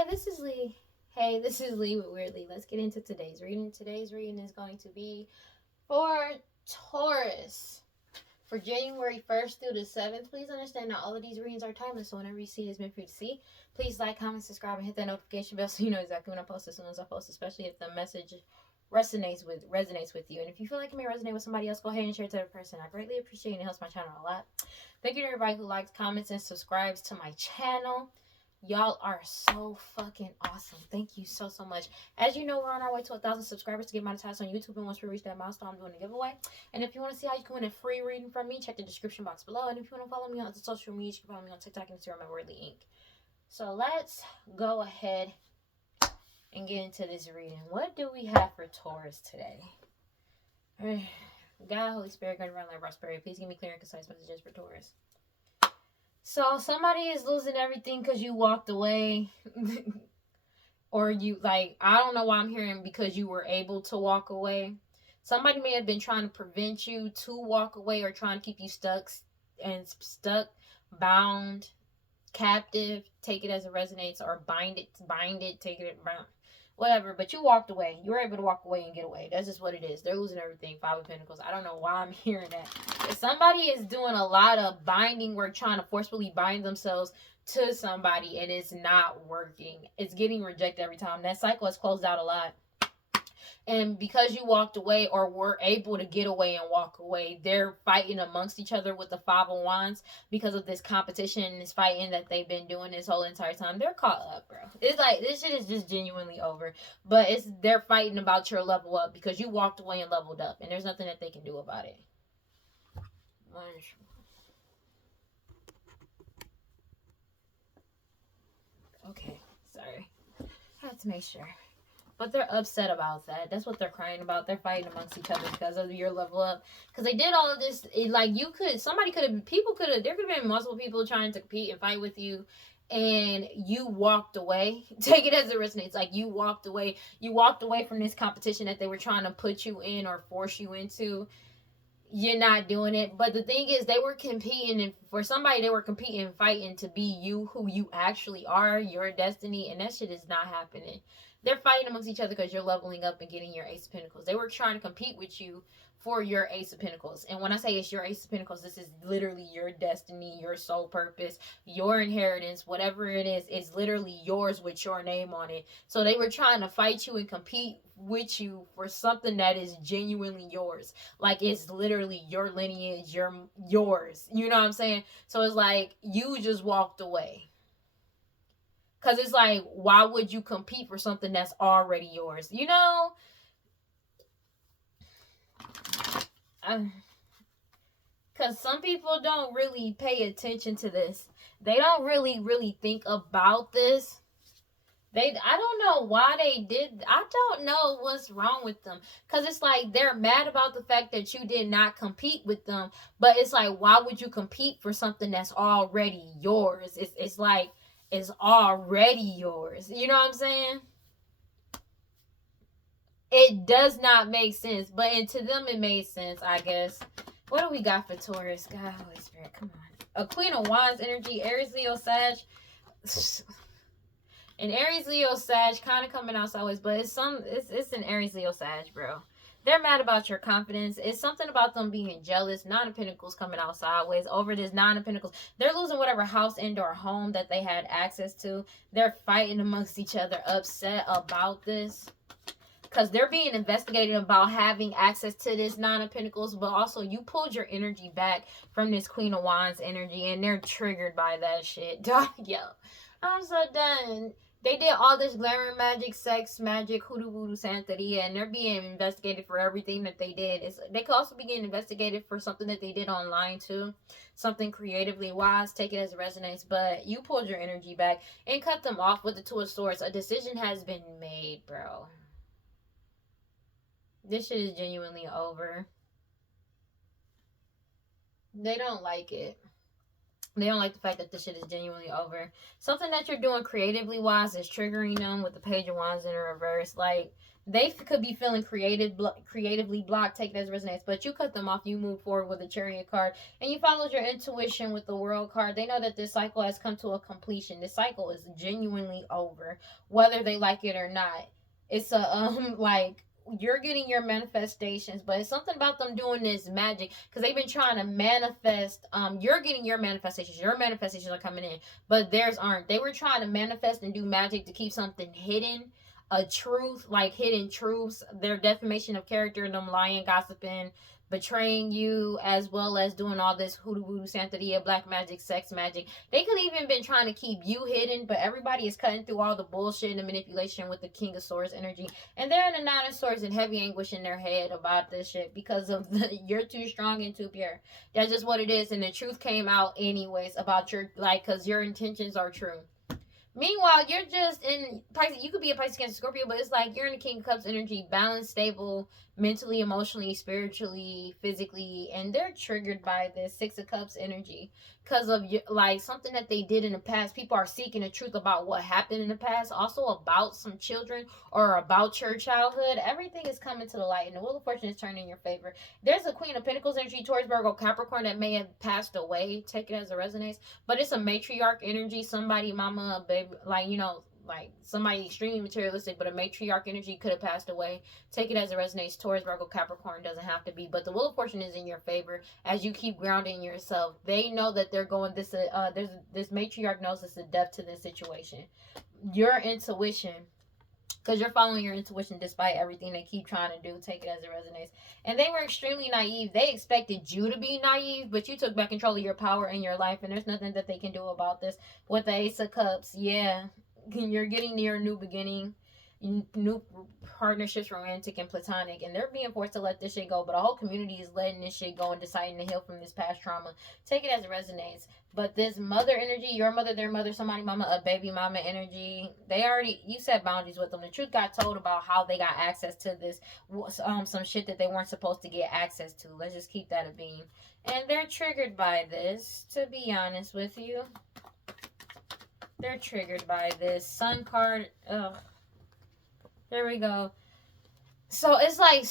Hey, this is Lee. Hey, this is Lee with WeirdLee. Let's get into today's reading. Today's reading is going to be for Taurus for January 1st through the 7th. Please understand that all of these readings are timeless, so whenever you see it, it's meant for you to see. Please like, comment, subscribe, and hit that notification bell so you know exactly when I post as soon as I post, especially if the message resonates with you. And if you feel like it may resonate with somebody else, go ahead and share it to that person. I greatly appreciate it. It helps my channel a lot. Thank you to everybody who likes, comments, and subscribes to my channel. Y'all are so fucking awesome. Thank you so much. As you know, we're on our way to 1,000 subscribers to get monetized on YouTube, and once we reach that milestone, I'm doing a giveaway. And if you want to see how you can win a free reading from me, check the description box below. And if you want to follow me on other social media, you can follow me on TikTok and Instagram at WeirdLee Inc. So let's go ahead and get into this reading. What do we have for Taurus today? God, Holy Spirit, guide around like prosperity. Please give me clear and concise messages for Taurus. So somebody is losing everything because you walked away. Or you, like, I don't know why I'm hearing because you were able to walk away. Somebody may have been trying to prevent you to walk away or trying to keep you stuck, bound, captive. Take it as it resonates, or bind it, take it, bound. Whatever, but you walked away. You were able to walk away and get away. That's just what it is. They're losing everything. 5 of Pentacles. I don't know why I'm hearing that. If somebody is doing a lot of binding work, trying to forcefully bind themselves to somebody, and it's not working. It's getting rejected every time. That cycle has closed out a lot. And because you walked away or were able to get away and walk away, they're fighting amongst each other with the 5 of Wands because of this competition and this fighting that they've been doing this whole entire time. They're caught up, bro. It's like, this shit is just genuinely over. But they're fighting about your level up because you walked away and leveled up. And there's nothing that they can do about it. Okay, sorry. I have to make sure. But they're upset about that. That's what they're crying about. They're fighting amongst each other because of your level up. Because they did all of this. There could have been multiple people trying to compete and fight with you. And you walked away. Take it as it resonates. Like, you walked away. You walked away from this competition that they were trying to put you in or force you into. You're not doing it. But the thing is, they were competing, and for somebody, they were competing and fighting to be you, who you actually are, your destiny. And that shit is not happening. They're fighting amongst each other because you're leveling up and getting your Ace of Pentacles. They were trying to compete with you for your Ace of Pentacles. And when I say it's your Ace of Pentacles, this is literally your destiny, your soul purpose, your inheritance, whatever it is. It's literally yours with your name on it. So they were trying to fight you and compete with you for something that is genuinely yours. Like, it's literally your lineage, yours. You know what I'm saying? So it's like, you just walked away. Because it's like, why would you compete for something that's already yours? You know? Because some people don't really pay attention to this. They don't really think about this. I don't know why they did. I don't know what's wrong with them. Because it's like, they're mad about the fact that you did not compete with them. But it's like, why would you compete for something that's already yours? It's like, is already yours. You know what I'm saying? It does not make sense. But to them, it made sense, I guess. What do we got for Taurus? God, Holy Spirit, come on. A Queen of Wands energy. Aries, Leo, Sag. And Aries, Leo, Sag kind of coming out sideways. But it's an Aries, Leo, Sag, bro. They're mad about your confidence. It's something about them being jealous. 9 of Pentacles coming out sideways over this 9 of Pentacles. They're losing whatever house and/or home that they had access to. They're fighting amongst each other, upset about this. Because they're being investigated about having access to this 9 of Pentacles. But also, you pulled your energy back from this Queen of Wands energy. And they're triggered by that shit. Yo, I'm so done. They did all this glamour magic, sex magic, hoodoo voodoo santeria, and they're being investigated for everything that they did. They could also be getting investigated for something that they did online too. Something creatively wise, take it as it resonates. But you pulled your energy back and cut them off with the 2 of Swords. A decision has been made, bro. This shit is genuinely over. They don't like it. They don't like the fact that this shit is genuinely over. Something that you're doing creatively wise is triggering them with the Page of Wands in reverse. Like, They could be feeling creatively blocked, take it as resonates, but you cut them off. You move forward with the Chariot card, and you followed your intuition with the World card. They know that this cycle has come to a completion. This cycle is genuinely over, whether they like it or not. It's a like, you're getting your manifestations, but it's something about them doing this magic because they've been trying to manifest. You're getting your manifestations. Your manifestations are coming in, but theirs aren't. They were trying to manifest and do magic to keep something hidden, a truth, like hidden truths, their defamation of character, them lying, gossiping, betraying you, as well as doing all this hoodoo voodoo santeria, black magic, sex magic. They could even been trying to keep you hidden, but everybody is cutting through all the bullshit and the manipulation with the King of Swords energy, and they're in the Nine of Swords in heavy anguish in their head about this shit because of you're too strong and too pure. That's just what it is, and the truth came out anyways about your, like, because your intentions are true. Meanwhile, you're just in Pisces. You could be a Pisces, Cancer, Scorpio, but it's like you're in the King of Cups energy, balanced, stable, mentally, emotionally, spiritually, physically, and they're triggered by this Six of Cups energy because of like something that they did in the past. People are seeking the truth about what happened in the past, also about some children or about your childhood. Everything is coming to the light, and the Wheel of Fortune is turning in your favor. There's a Queen of Pentacles energy, Taurus, Virgo, Capricorn that may have passed away. Take it as it resonates, but it's a matriarch energy. Somebody, mama, baby, like, you know, like somebody extremely materialistic, but a matriarch energy could have passed away. Take it as it resonates. Taurus, Virgo, Capricorn, doesn't have to be, but the Wheel of Fortune is in your favor as you keep grounding yourself. They know that they're going this. There's this matriarch knows it's a death to this situation. Your intuition, because you're following your intuition despite everything they keep trying to do. Take it as it resonates. And they were extremely naive. They expected you to be naive, but you took back control of your power in your life, and there's nothing that they can do about this. With the Ace of Cups, yeah, you're getting near a new beginning, new partnerships, romantic and platonic, and they're being forced to let this shit go, but a whole community is letting this shit go and deciding to heal from this past trauma. Take it as it resonates. But this mother energy, your mother, their mother, somebody mama, a baby mama energy, they already, you set boundaries with them. The truth got told about how they got access to this, some shit that they weren't supposed to get access to. Let's just keep that a beam. And they're triggered by this, to be honest with you. They're triggered by this. Sun card, ugh. There we go. So it's like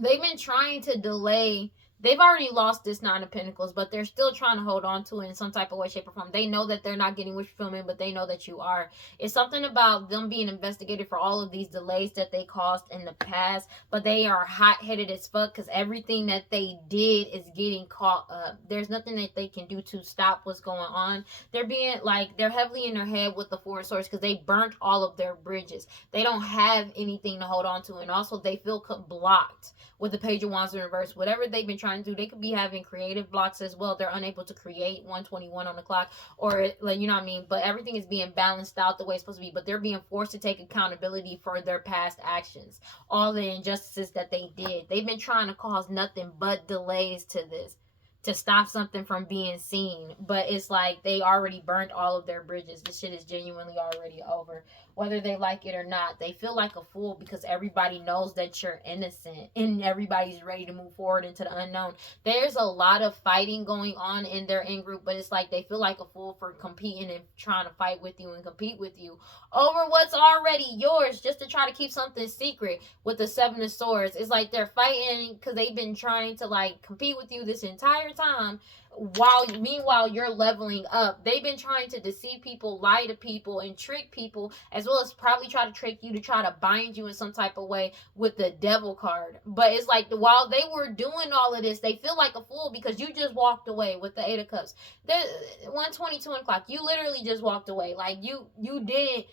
they've been trying to delay. They've already lost this Nine of Pentacles, but they're still trying to hold on to it in some type of way, shape, or form. They know that they're not getting wish fulfillment, but they know that you are. It's something about them being investigated for all of these delays that they caused in the past, but they are hot-headed as fuck because everything that they did is getting caught up. There's nothing that they can do to stop what's going on. They're being, like, they're heavily in their head with the Four Swords because they burnt all of their bridges. They don't have anything to hold on to, and also they feel blocked with the Page of Wands in reverse. Whatever they've been trying to do, they could be having creative blocks as well. They're unable to create 121 on the clock, or, like, you know what I mean? But everything is being balanced out the way it's supposed to be, but they're being forced to take accountability for their past actions, all the injustices that they did. They've been trying to cause nothing but delays to this, to stop something from being seen, but it's like they already burnt all of their bridges. This shit is genuinely already over, whether they like it or not. They feel like a fool because everybody knows that you're innocent and everybody's ready to move forward into the unknown. There's a lot of fighting going on in their in-group, but it's like they feel like a fool for competing and trying to fight with you and compete with you over what's already yours, just to try to keep something secret. With the Seven of Swords, it's like they're fighting because they've been trying to, like, compete with you this entire time, while meanwhile you're leveling up. They've been trying to deceive people, lie to people, and trick people, as well as probably try to trick you to try to bind you in some type of way with the Devil card. But it's like while they were doing all of this, they feel like a fool because you just walked away with the Eight of Cups. The 122 o'clock, you literally just walked away. Like, you didn't.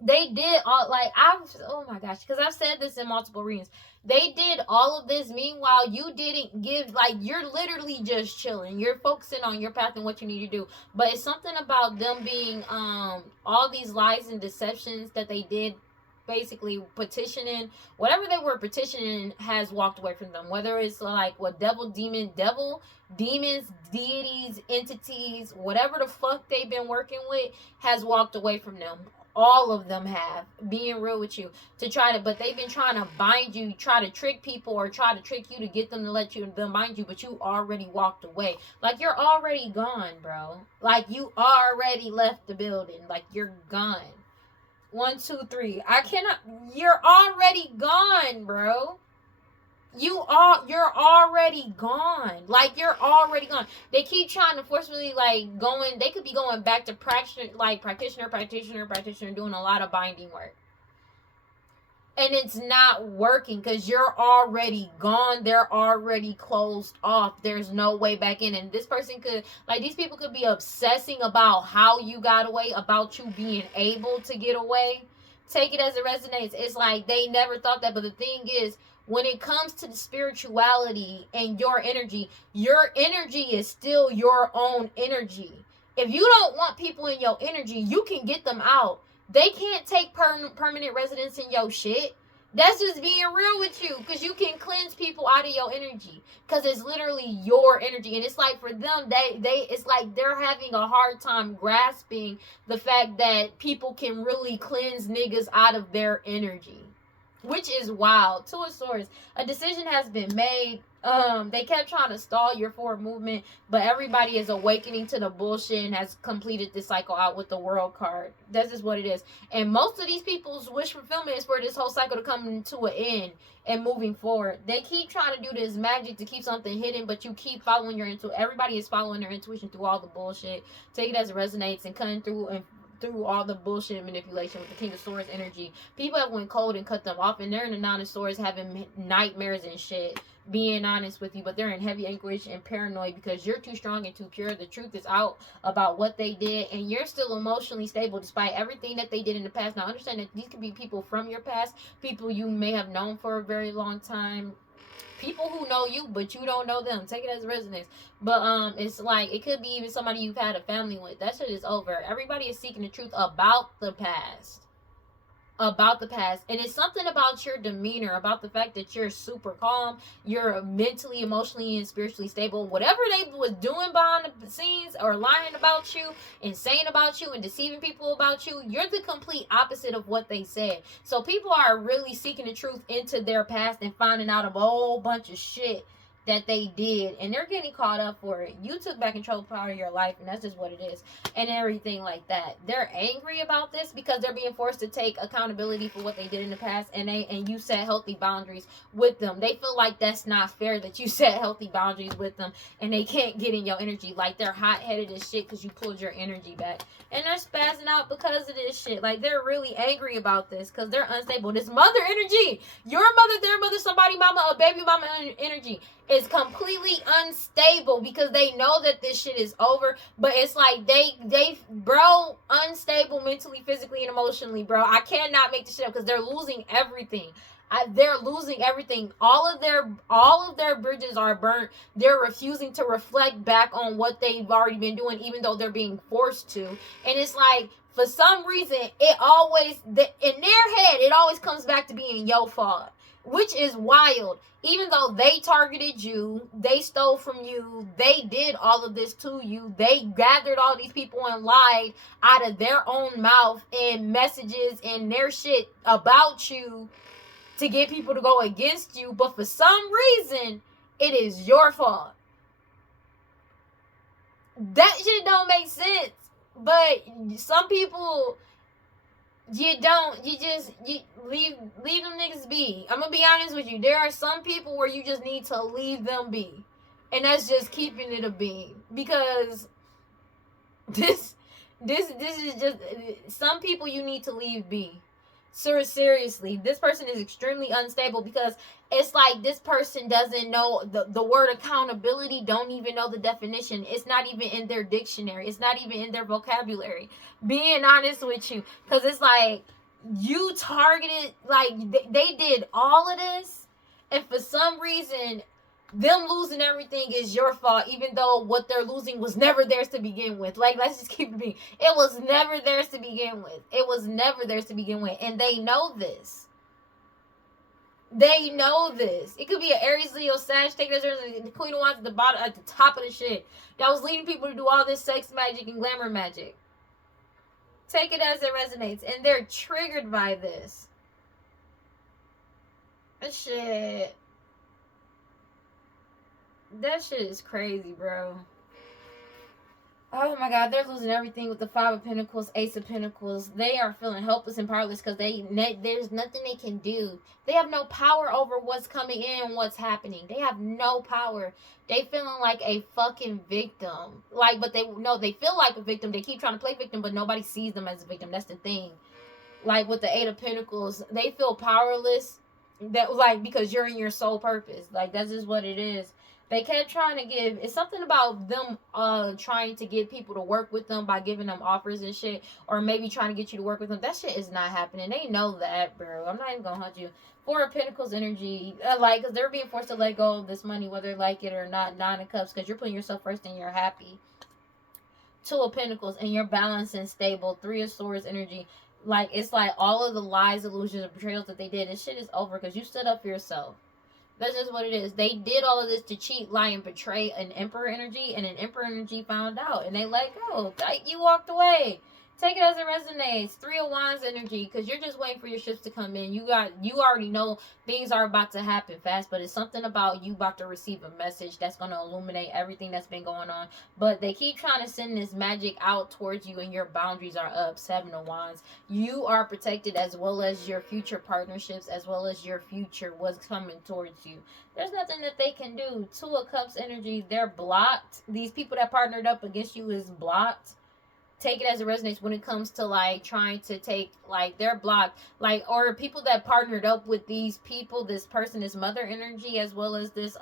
They did all, like, oh my gosh, because I've said this in multiple readings. They did all of this. Meanwhile, you didn't give, like, you're literally just chilling. You're focusing on your path and what you need to do. But it's something about them being, all these lies and deceptions that they did, basically petitioning, whatever they were petitioning has walked away from them. Whether it's like what demons, deities, entities, whatever the fuck they've been working with has walked away from them. All of them have, being real with you, to try to, but they've been trying to bind you, try to trick people, or try to trick you to get them to let you, them bind you, but you already walked away. Like, you're already gone, bro. Like, you already left the building. Like, you're gone. 1, 2, 3. I cannot. You're already gone, bro. You're already gone. Like, you're already gone. They keep trying to forcefully, like, going. They could be going back to practitioner, doing a lot of binding work. And it's not working because you're already gone. They're already closed off. There's no way back in. And this person could, like, these people could be obsessing about how you got away, about you being able to get away. Take it as it resonates. It's like they never thought that. But the thing is, when it comes to the spirituality and your energy is still your own energy. If you don't want people in your energy, you can get them out. They can't take permanent residence in your shit. That's just being real with you, because you can cleanse people out of your energy, because it's literally your energy. And it's like, for them, it's like they're having a hard time grasping the fact that people can really cleanse niggas out of their energy, which is wild. Two of Swords, a decision has been made. They kept trying to stall your forward movement, but everybody is awakening to the bullshit and has completed this cycle out with the World card. That's just what it is. And most of these people's wish fulfillment is for this whole cycle to come to an end and moving forward. They keep trying to do this magic to keep something hidden, but you keep following your intuition. Everybody is following their intuition through all the bullshit. Take it as it resonates and cutting through all the bullshit and manipulation with the King of Swords energy. People have went cold and cut them off, and they're in the Nine of Swords having nightmares and shit, being honest with you, but they're in heavy anguish and paranoid because you're too strong and too pure. The truth is out about what they did, and you're still emotionally stable despite everything that they did in the past. Now, understand that these could be people from your past, people you may have known for a very long time, people who know you, but you don't know them. Take it as resonates. But it's like, it could be even somebody you've had a family with. That shit is over. Everybody is seeking the truth about the past. About the past. And it's something about your demeanor, about the fact that you're super calm, you're mentally, emotionally, and spiritually stable. Whatever they was doing behind the scenes, or lying about you and saying about you and deceiving people about you, you're the complete opposite of what they said. So people are really seeking the truth into their past and finding out a whole bunch of shit that they did, and they're getting caught up for it. You took back control of part of your life, and that's just what it is, and everything like that. They're angry about this because they're being forced to take accountability for what they did in the past, and you set healthy boundaries with them. They feel like that's not fair that you set healthy boundaries with them, and they can't get in your energy. Like, they're hot-headed as shit because you pulled your energy back, and they're spazzing out because of this shit. Like, they're really angry about this because they're unstable. This mother energy, your mother, their mother, somebody mama, a baby mama energy, is completely unstable because they know that this shit is over. But it's like they bro, unstable mentally, physically, and emotionally, bro. I cannot make this shit up because they're losing everything. They're losing everything. All of their bridges are burnt. They're refusing to reflect back on what they've already been doing, even though they're being forced to. And it's like, for some reason, in their head, it always comes back to being your fault, which is wild. Even though they targeted you, they stole from you, they did all of this to you, they gathered all these people and lied out of their own mouth and messages and their shit about you to get people to go against you, but for some reason, it is your fault. That shit don't make sense. But some people, you leave them niggas be. I'm gonna be honest with you. There are some people where you just need to leave them be, and that's just keeping it a being, because this is just, some people you need to leave be. So seriously, this person is extremely unstable because it's like this person doesn't know the word accountability, don't even know the definition. It's not even in their dictionary. It's not even in their vocabulary. Being honest with you, because it's like, you targeted, like, they did all of this, and for some reason, them losing everything is your fault, even though what they're losing was never theirs to begin with. Like, let's just keep it being. It was never theirs to begin with. It was never theirs to begin with. And they know this. They know this. It could be an Aries, Leo, Sag, take it as the Queen of Wands at the bottom, at the top of the shit, that was leading people to do all this sex magic and glamour magic. Take it as it resonates. And they're triggered by this. Shit. That shit is crazy, bro. Oh my God, they're losing everything with the Five of Pentacles, Ace of Pentacles. They are feeling helpless and powerless because there's nothing they can do. They have no power over what's coming in and what's happening. They have no power. They feeling like a fucking victim. Like, but they feel like a victim. They keep trying to play victim, but nobody sees them as a victim. That's the thing. Like with the Eight of Pentacles, they feel powerless. That like because you're in your sole purpose. Like that's just what it is. They kept trying to give. It's something about them trying to get people to work with them by giving them offers and shit, or maybe trying to get you to work with them. That shit is not happening. They know that, bro. I'm not even gonna hunt you. Four of Pentacles energy, like, because they're being forced to let go of this money, whether they like it or not. Nine of Cups, because you're putting yourself first and you're happy. Two of Pentacles, and you're balanced and stable. Three of Swords energy, like, it's like all of the lies, illusions, and betrayals that they did, this shit is over because you stood up for yourself. That's just what it is. They did all of this to cheat, lie, and betray an Emperor energy, and an Emperor energy found out, and they let go. Like, you walked away. Take it as it resonates. Three of Wands energy, because you're just waiting for your ships to come in. You already know things are about to happen fast, but it's something about you about to receive a message that's going to illuminate everything that's been going on. But they keep trying to send this magic out towards you, and your boundaries are up. Seven of Wands. You are protected, as well as your future partnerships, as well as your future, what's coming towards you. There's nothing that they can do. Two of Cups energy, they're blocked. These people that partnered up against you is blocked. Take it as it resonates when it comes to like trying to take, like, they're blocked, like, or people that partnered up with these people, this person is Mother energy, as well as this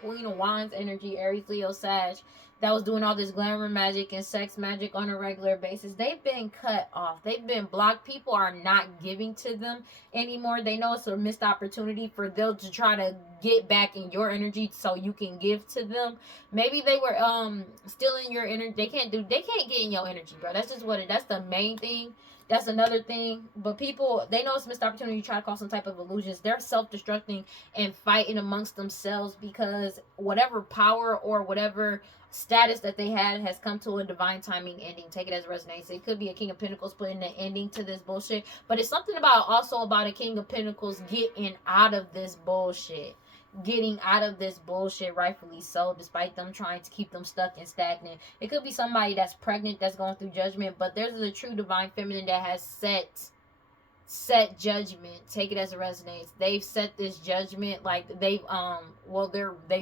Queen of Wands energy, Aries, Leo, Sag, that was doing all this glamour magic and sex magic on a regular basis. They've been cut off. They've been blocked. People are not giving to them anymore. They know it's a missed opportunity for them to try to get back in your energy so you can give to them. Maybe they were stealing your energy. They can't get in your energy, bro. That's just what it. That's the main thing. That's another thing. But people, they know it's a missed opportunity to try to cause some type of illusions. They're self-destructing and fighting amongst themselves because whatever power or whatever status that they had has come to a divine timing ending. Take it as it resonates. It could be a King of Pentacles putting an ending to this bullshit, but it's something also about a King of Pentacles getting out of this bullshit. Getting out of this bullshit, rightfully so, despite them trying to keep them stuck and stagnant. It could be somebody that's pregnant, that's going through judgment, but there's a true divine feminine that has set judgment. Take it as it resonates. They've set this judgment, like they've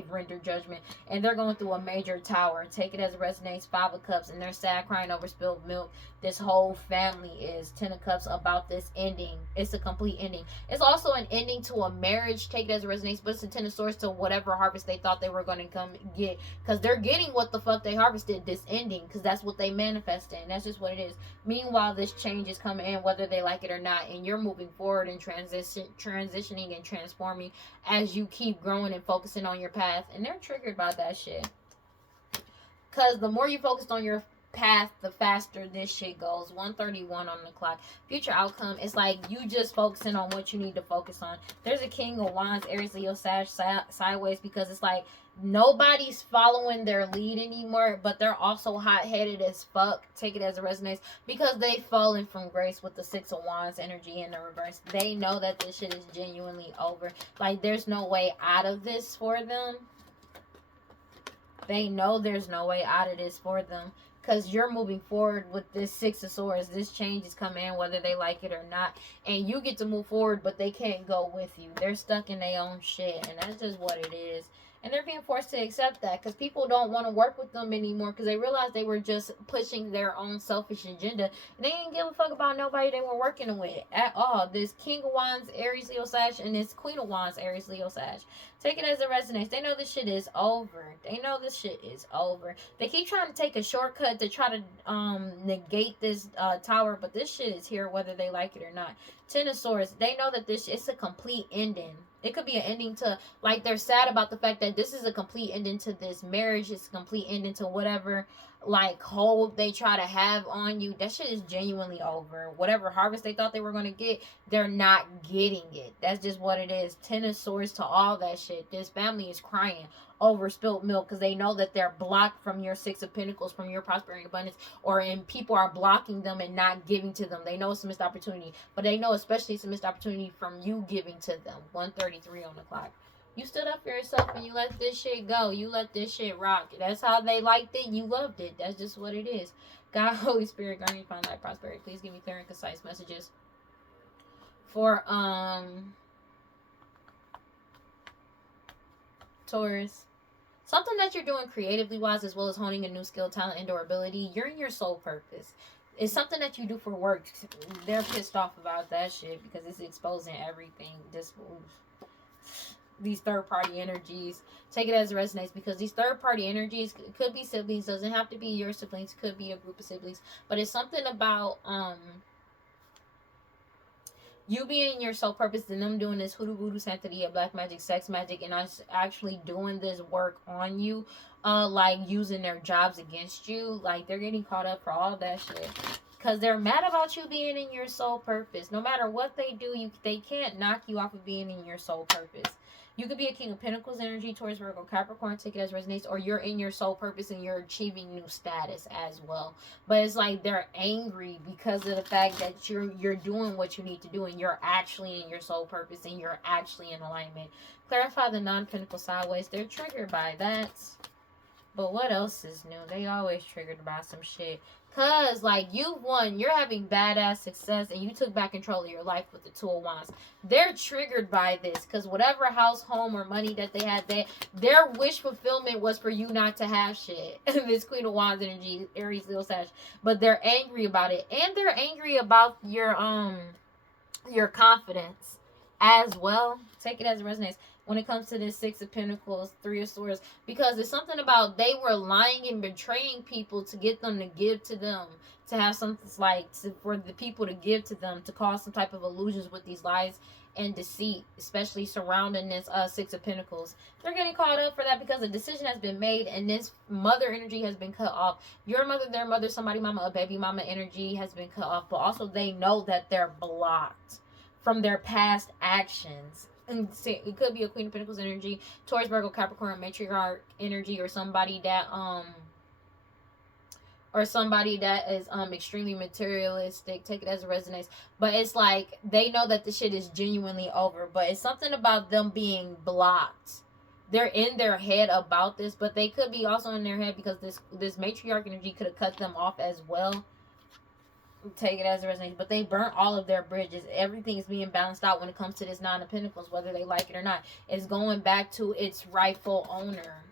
rendered judgment, and they're going through a major tower. Take it as it resonates. Five of Cups, and they're sad, crying over spilled milk. This whole family is. Ten of Cups, about this ending. It's a complete ending. It's also an ending to a marriage. Take it as it resonates. But it's a Ten of Swords to whatever harvest they thought they were going to come get, because they're getting what the fuck they harvested, this ending, because that's what they manifested, and that's just what it is. Meanwhile, this change is coming in whether they like it or not, and you're moving forward and transitioning and transforming as you keep growing and focusing on your path. And they're triggered by that shit, because the more you focus on your path, the faster this shit goes. 1:31 on the clock. Future outcome, it's like you just focusing on what you need to focus on. There's a King of Wands, Aries, Leo, Sag, sideways, because it's like nobody's following their lead anymore, but they're also hot-headed as fuck. Take it as it resonates, because they've fallen from grace with the Six of Wands energy in the reverse. They know that this shit is genuinely over. Like, there's no way out of this for them. They know there's no way out of this for them, because you're moving forward with this Six of Swords. This change is coming in whether they like it or not, and you get to move forward, but they can't go with you. They're stuck in their own shit, and that's just what it is. And they're being forced to accept that, because people don't want to work with them anymore, because they realize they were just pushing their own selfish agenda. And they didn't give a fuck about nobody they were working with at all. This King of Wands, Aries, Leo, Sag, and this Queen of Wands, Aries, Leo, Sag. Take it as it resonates. They know this shit is over. They know this shit is over. They keep trying to take a shortcut to try to negate this tower, but this shit is here whether they like it or not. Ten of Swords. They know that it's a complete ending. It could be an ending to, like, they're sad about the fact that this is a complete ending to this marriage. It's a complete ending to whatever, like, hold they try to have on you. That shit is genuinely over. Whatever harvest they thought they were going to get, they're not getting it. That's just what it is. Ten of Swords to all that shit. This family is crying over spilt milk, because they know that they're blocked from your Six of Pentacles, from your prosperity abundance, and people are blocking them and not giving to them. They know it's a missed opportunity, but they know especially it's a missed opportunity from you giving to them. 1:33 on the clock. You stood up for yourself and you let this shit go. You let this shit rock. That's how they liked it. You loved it. That's just what it is. God, Holy Spirit, guardian, find life, prosperity. Please give me clear and concise messages for Taurus. Something that you're doing creatively wise, as well as honing a new skill, talent, and or ability. You're in your soul purpose. It's something that you do for work. They're pissed off about that shit because it's exposing everything. These third-party energies. Take it as it resonates, because these third-party energies could be siblings. Doesn't have to be your siblings. Could be a group of siblings. But it's something about you being your soul purpose and them doing this hoodoo voodoo santeria, black magic, sex magic, and us actually doing this work on you, like using their jobs against you. Like, they're getting caught up for all that shit because they're mad about you being in your soul purpose. No matter what they do, they can't knock you off of being in your soul purpose. You could be a King of Pentacles energy, Taurus, Virgo, Capricorn, take it as resonates, or you're in your soul purpose and you're achieving new status as well. But it's like they're angry because of the fact that you're doing what you need to do and you're actually in your soul purpose and you're actually in alignment. Clarify the non-pentacle sideways. They're triggered by that. But what else is new? They always triggered by some shit. Because, like, you won. You're having badass success. And you took back control of your life with the Two of Wands. They're triggered by this. Because whatever house, home, or money that they had, their wish fulfillment was for you not to have shit. This Queen of Wands energy, Aries, Leo, Sag. But they're angry about it. And they're angry about your confidence as well. Take it as it resonates. When it comes to this Six of Pentacles, Three of Swords, because it's something about they were lying and betraying people to get them to give to them, to have something like for the people to give to them, to cause some type of illusions with these lies and deceit, especially surrounding this Six of Pentacles. They're getting caught up for that because a decision has been made and this mother energy has been cut off. Your mother, their mother, somebody mama, a baby mama energy has been cut off, but also they know that they're blocked from their past actions. And it could be a Queen of Pentacles energy, Taurus, Virgo, Capricorn, matriarch energy, or somebody that is extremely materialistic. Take it as it resonates. But it's like they know that the shit is genuinely over, but it's something about them being blocked. They're in their head about this, but they could be also in their head because this matriarch energy could have cut them off as well. Take it as it resonates, but they burnt all of their bridges. Everything is being balanced out when it comes to this Nine of Pentacles, whether they like it or not. It's going back to its rightful owner,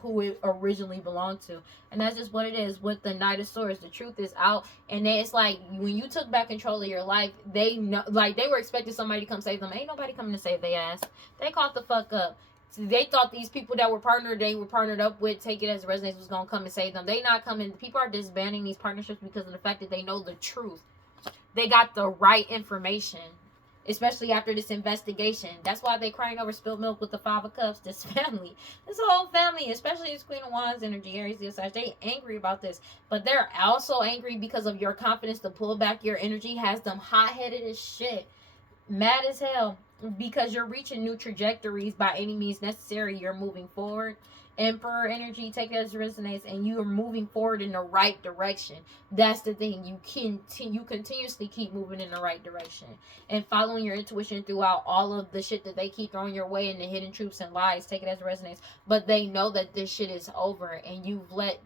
who it originally belonged to, and that's just what it is with the Knight of Swords. The truth is out, and it's like when you took back control of your life, they know, like they were expecting somebody to come save them. Ain't nobody coming to save their ass. They caught the fuck up. So they thought these people that were partnered up with, take it as it resonates, was going to come and save them. They not coming. People are disbanding these partnerships because of the fact that they know the truth. They got the right information, especially after this investigation. That's why they crying over spilled milk with the Five of Cups. This family, this whole family, especially this Queen of Wands energy, Aries, Leo, Sag, they angry about this. But they're also angry because of your confidence to pull back your energy has them hot-headed as shit. Mad as hell. Because you're reaching new trajectories by any means necessary. You're moving forward. Emperor energy, take it as it resonates, and you are moving forward in the right direction. That's the thing. You continuously keep moving in the right direction and following your intuition throughout all of the shit that they keep throwing your way and the hidden truths and lies. Take it as it resonates. But they know that this shit is over, and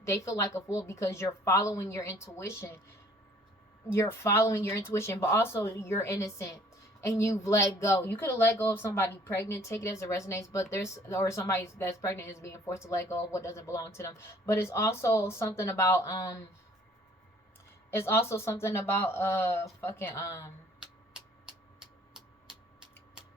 they feel like a fool because you're following your intuition. You're following your intuition, but also you're innocent. And you've let go. You could have let go of somebody pregnant. Take it as it resonates. But somebody that's pregnant is being forced to let go of what doesn't belong to them. But it's also something about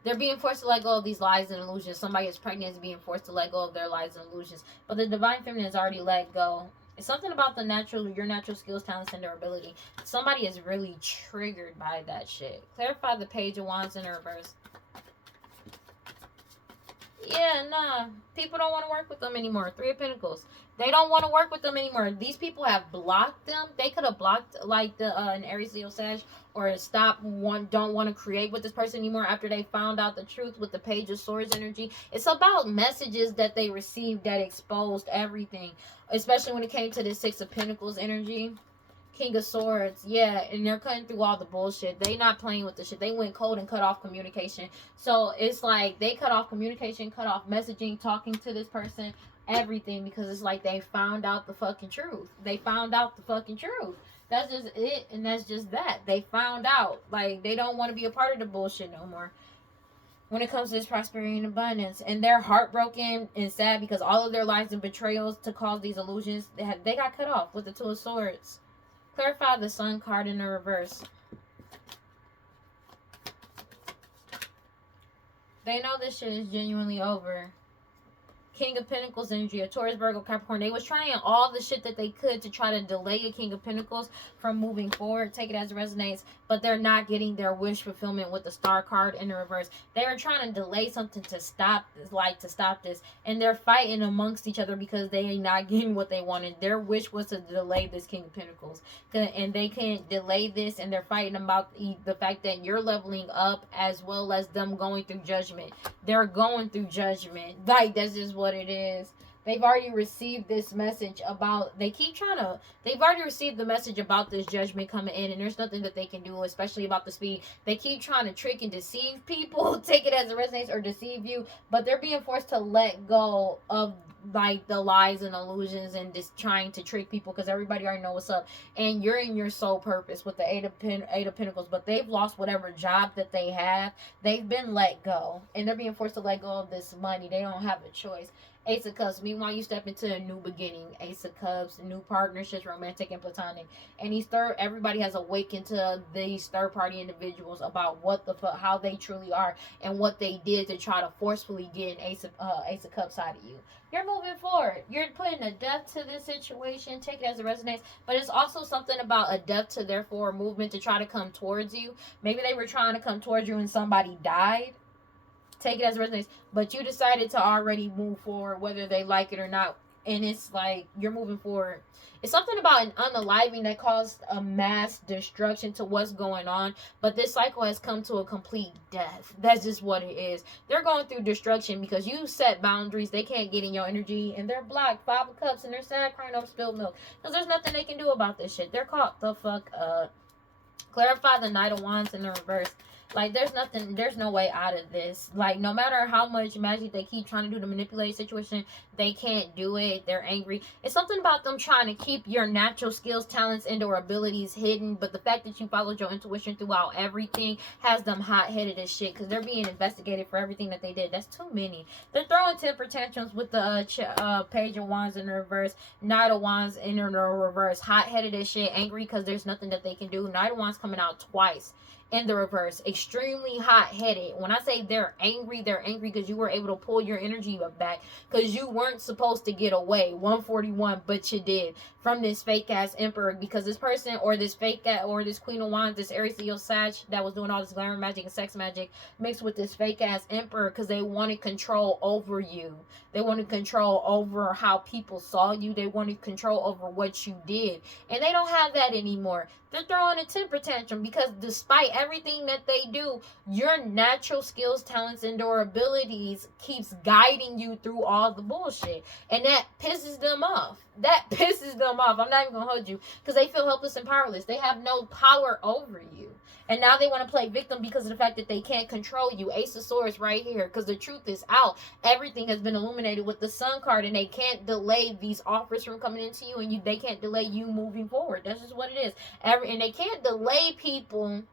they're being forced to let go of these lies and illusions. Somebody is pregnant is being forced to let go of their lies and illusions. But the Divine Feminine has already let go. It's something about your natural skills, talents, and their ability. Somebody is really triggered by that shit. Clarify the Page of Wands in reverse. Yeah, nah. People don't want to work with them anymore. Three of Pentacles. They don't want to work with them anymore. These people have blocked them. They could have blocked like an Aries, Leo, Sag, or don't want to create with this person anymore after they found out the truth with the Page of Swords energy. It's about messages that they received that exposed everything, especially when it came to the Six of Pentacles energy. King of Swords, yeah, and they're cutting through all the bullshit. They not playing with the shit. They went cold and cut off communication. So it's like they cut off communication, cut off messaging, talking to this person, everything, because it's like they found out the fucking truth. They found out the fucking truth. That's just it, and that's just that. They found out. Like, they don't want to be a part of the bullshit no more when it comes to this prosperity and abundance. And they're heartbroken and sad because all of their lies and betrayals to cause these illusions, they got cut off with the Two of Swords. Clarify the Sun card in the reverse. They know this shit is genuinely over. King of Pentacles energy, a Taurus, Virgo, Capricorn. They was trying all the shit that they could to try to delay a King of Pentacles from moving forward. Take it as it resonates. But they're not getting their wish fulfillment with the Star card in the reverse. They were trying to delay something to stop this, and they're fighting amongst each other because they ain't not getting what they wanted. Their wish was to delay this King of Pentacles, and they can't delay this, and they're fighting about the fact that you're leveling up as well as them going through judgment. They're going through judgment. Like, that's just what it is. They've already received this message about, they've already received the message about this judgment coming in, and there's nothing that they can do, especially about the speed. They keep trying to trick and deceive people, take it as it resonates, or deceive you, but they're being forced to let go of, like, the lies and illusions and just trying to trick people because everybody already know what's up. And you're in your sole purpose with the Eight of Pentacles, but they've lost whatever job that they have. They've been let go, and they're being forced to let go of this money. They don't have a choice. Ace of Cups. Meanwhile, you step into a new beginning. Ace of Cups, new partnerships, romantic and platonic. And everybody has awakened to these third-party individuals about what the fuck, how they truly are, and what they did to try to forcefully get an Ace of Cups out of you. You're moving forward. You're putting a depth to this situation. Take it as it resonates. But it's also something about a depth to their forward movement to try to come towards you. Maybe they were trying to come towards you and somebody died. Take it as it resonates, but you decided to already move forward, whether they like it or not. And it's like you're moving forward. It's something about an unaliving that caused a mass destruction to what's going on, but this cycle has come to a complete death. That's just what it is. They're going through destruction because you set boundaries. They can't get in your energy, and they're blocked. Five of Cups, and they're sad, crying over spilled milk because there's nothing they can do about this shit. They're caught the fuck up. Clarify the Knight of Wands in the reverse. Like, there's no way out of this. Like, no matter how much magic they keep trying to do to manipulate the situation, they can't do it. They're angry. It's something about them trying to keep your natural skills, talents, and or abilities hidden. But the fact that you followed your intuition throughout everything has them hot-headed as shit. Because they're being investigated for everything that they did. That's too many. They're throwing temper tantrums with the Page of Wands in the reverse. Knight of Wands in the reverse. Hot-headed as shit. Angry because there's nothing that they can do. Knight of Wands coming out twice in the reverse. Extremely hot-headed. When I say they're angry because you were able to pull your energy back because you weren't supposed to get away 141, but you did from this fake ass emperor, because this person or this this Queen of Wands, this Aries Leo Sag that was doing all this glamour magic and sex magic mixed with this fake ass emperor because they wanted control over you. They wanted control over how people saw you. They wanted control over what you did, and they don't have that anymore. They're throwing a temper tantrum because despite everything that they do, your natural skills, talents, and or abilities keeps guiding you through all the bullshit. And that pisses them off. I'm not even going to hold you, because they feel helpless and powerless. They have no power over you. And now they want to play victim because of the fact that they can't control you. Ace of Swords right here, because the truth is out. Everything has been illuminated with the Sun card, and they can't delay these offers from coming into you, and they can't delay you moving forward. That's just what it is. And they can't delay people.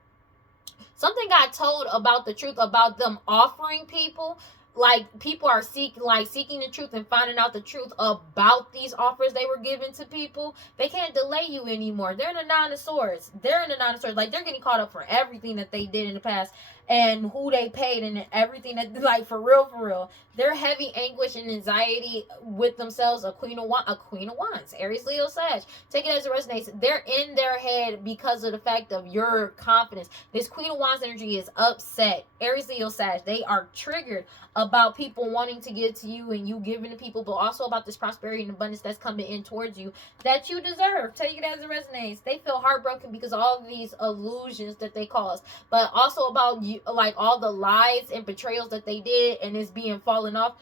Something got told about the truth about them offering people. Like, people are seeking the truth and finding out the truth about these offers they were giving to people. They can't delay you anymore. They're in the Nine of Swords. Like, they're getting caught up for everything that they did in the past and who they paid and everything that, like, for real. They're heavy anguish and anxiety with themselves. A Queen of Wands. Aries, Leo, Sag. Take it as it resonates. They're in their head because of the fact of your confidence. This Queen of Wands energy is upset. Aries, Leo, Sag. They are triggered about people wanting to give to you and you giving to people, but also about this prosperity and abundance that's coming in towards you that you deserve. Take it as it resonates. They feel heartbroken because of all of these illusions that they caused, but also about you, like all the lies and betrayals that they did, and it's being fallen off.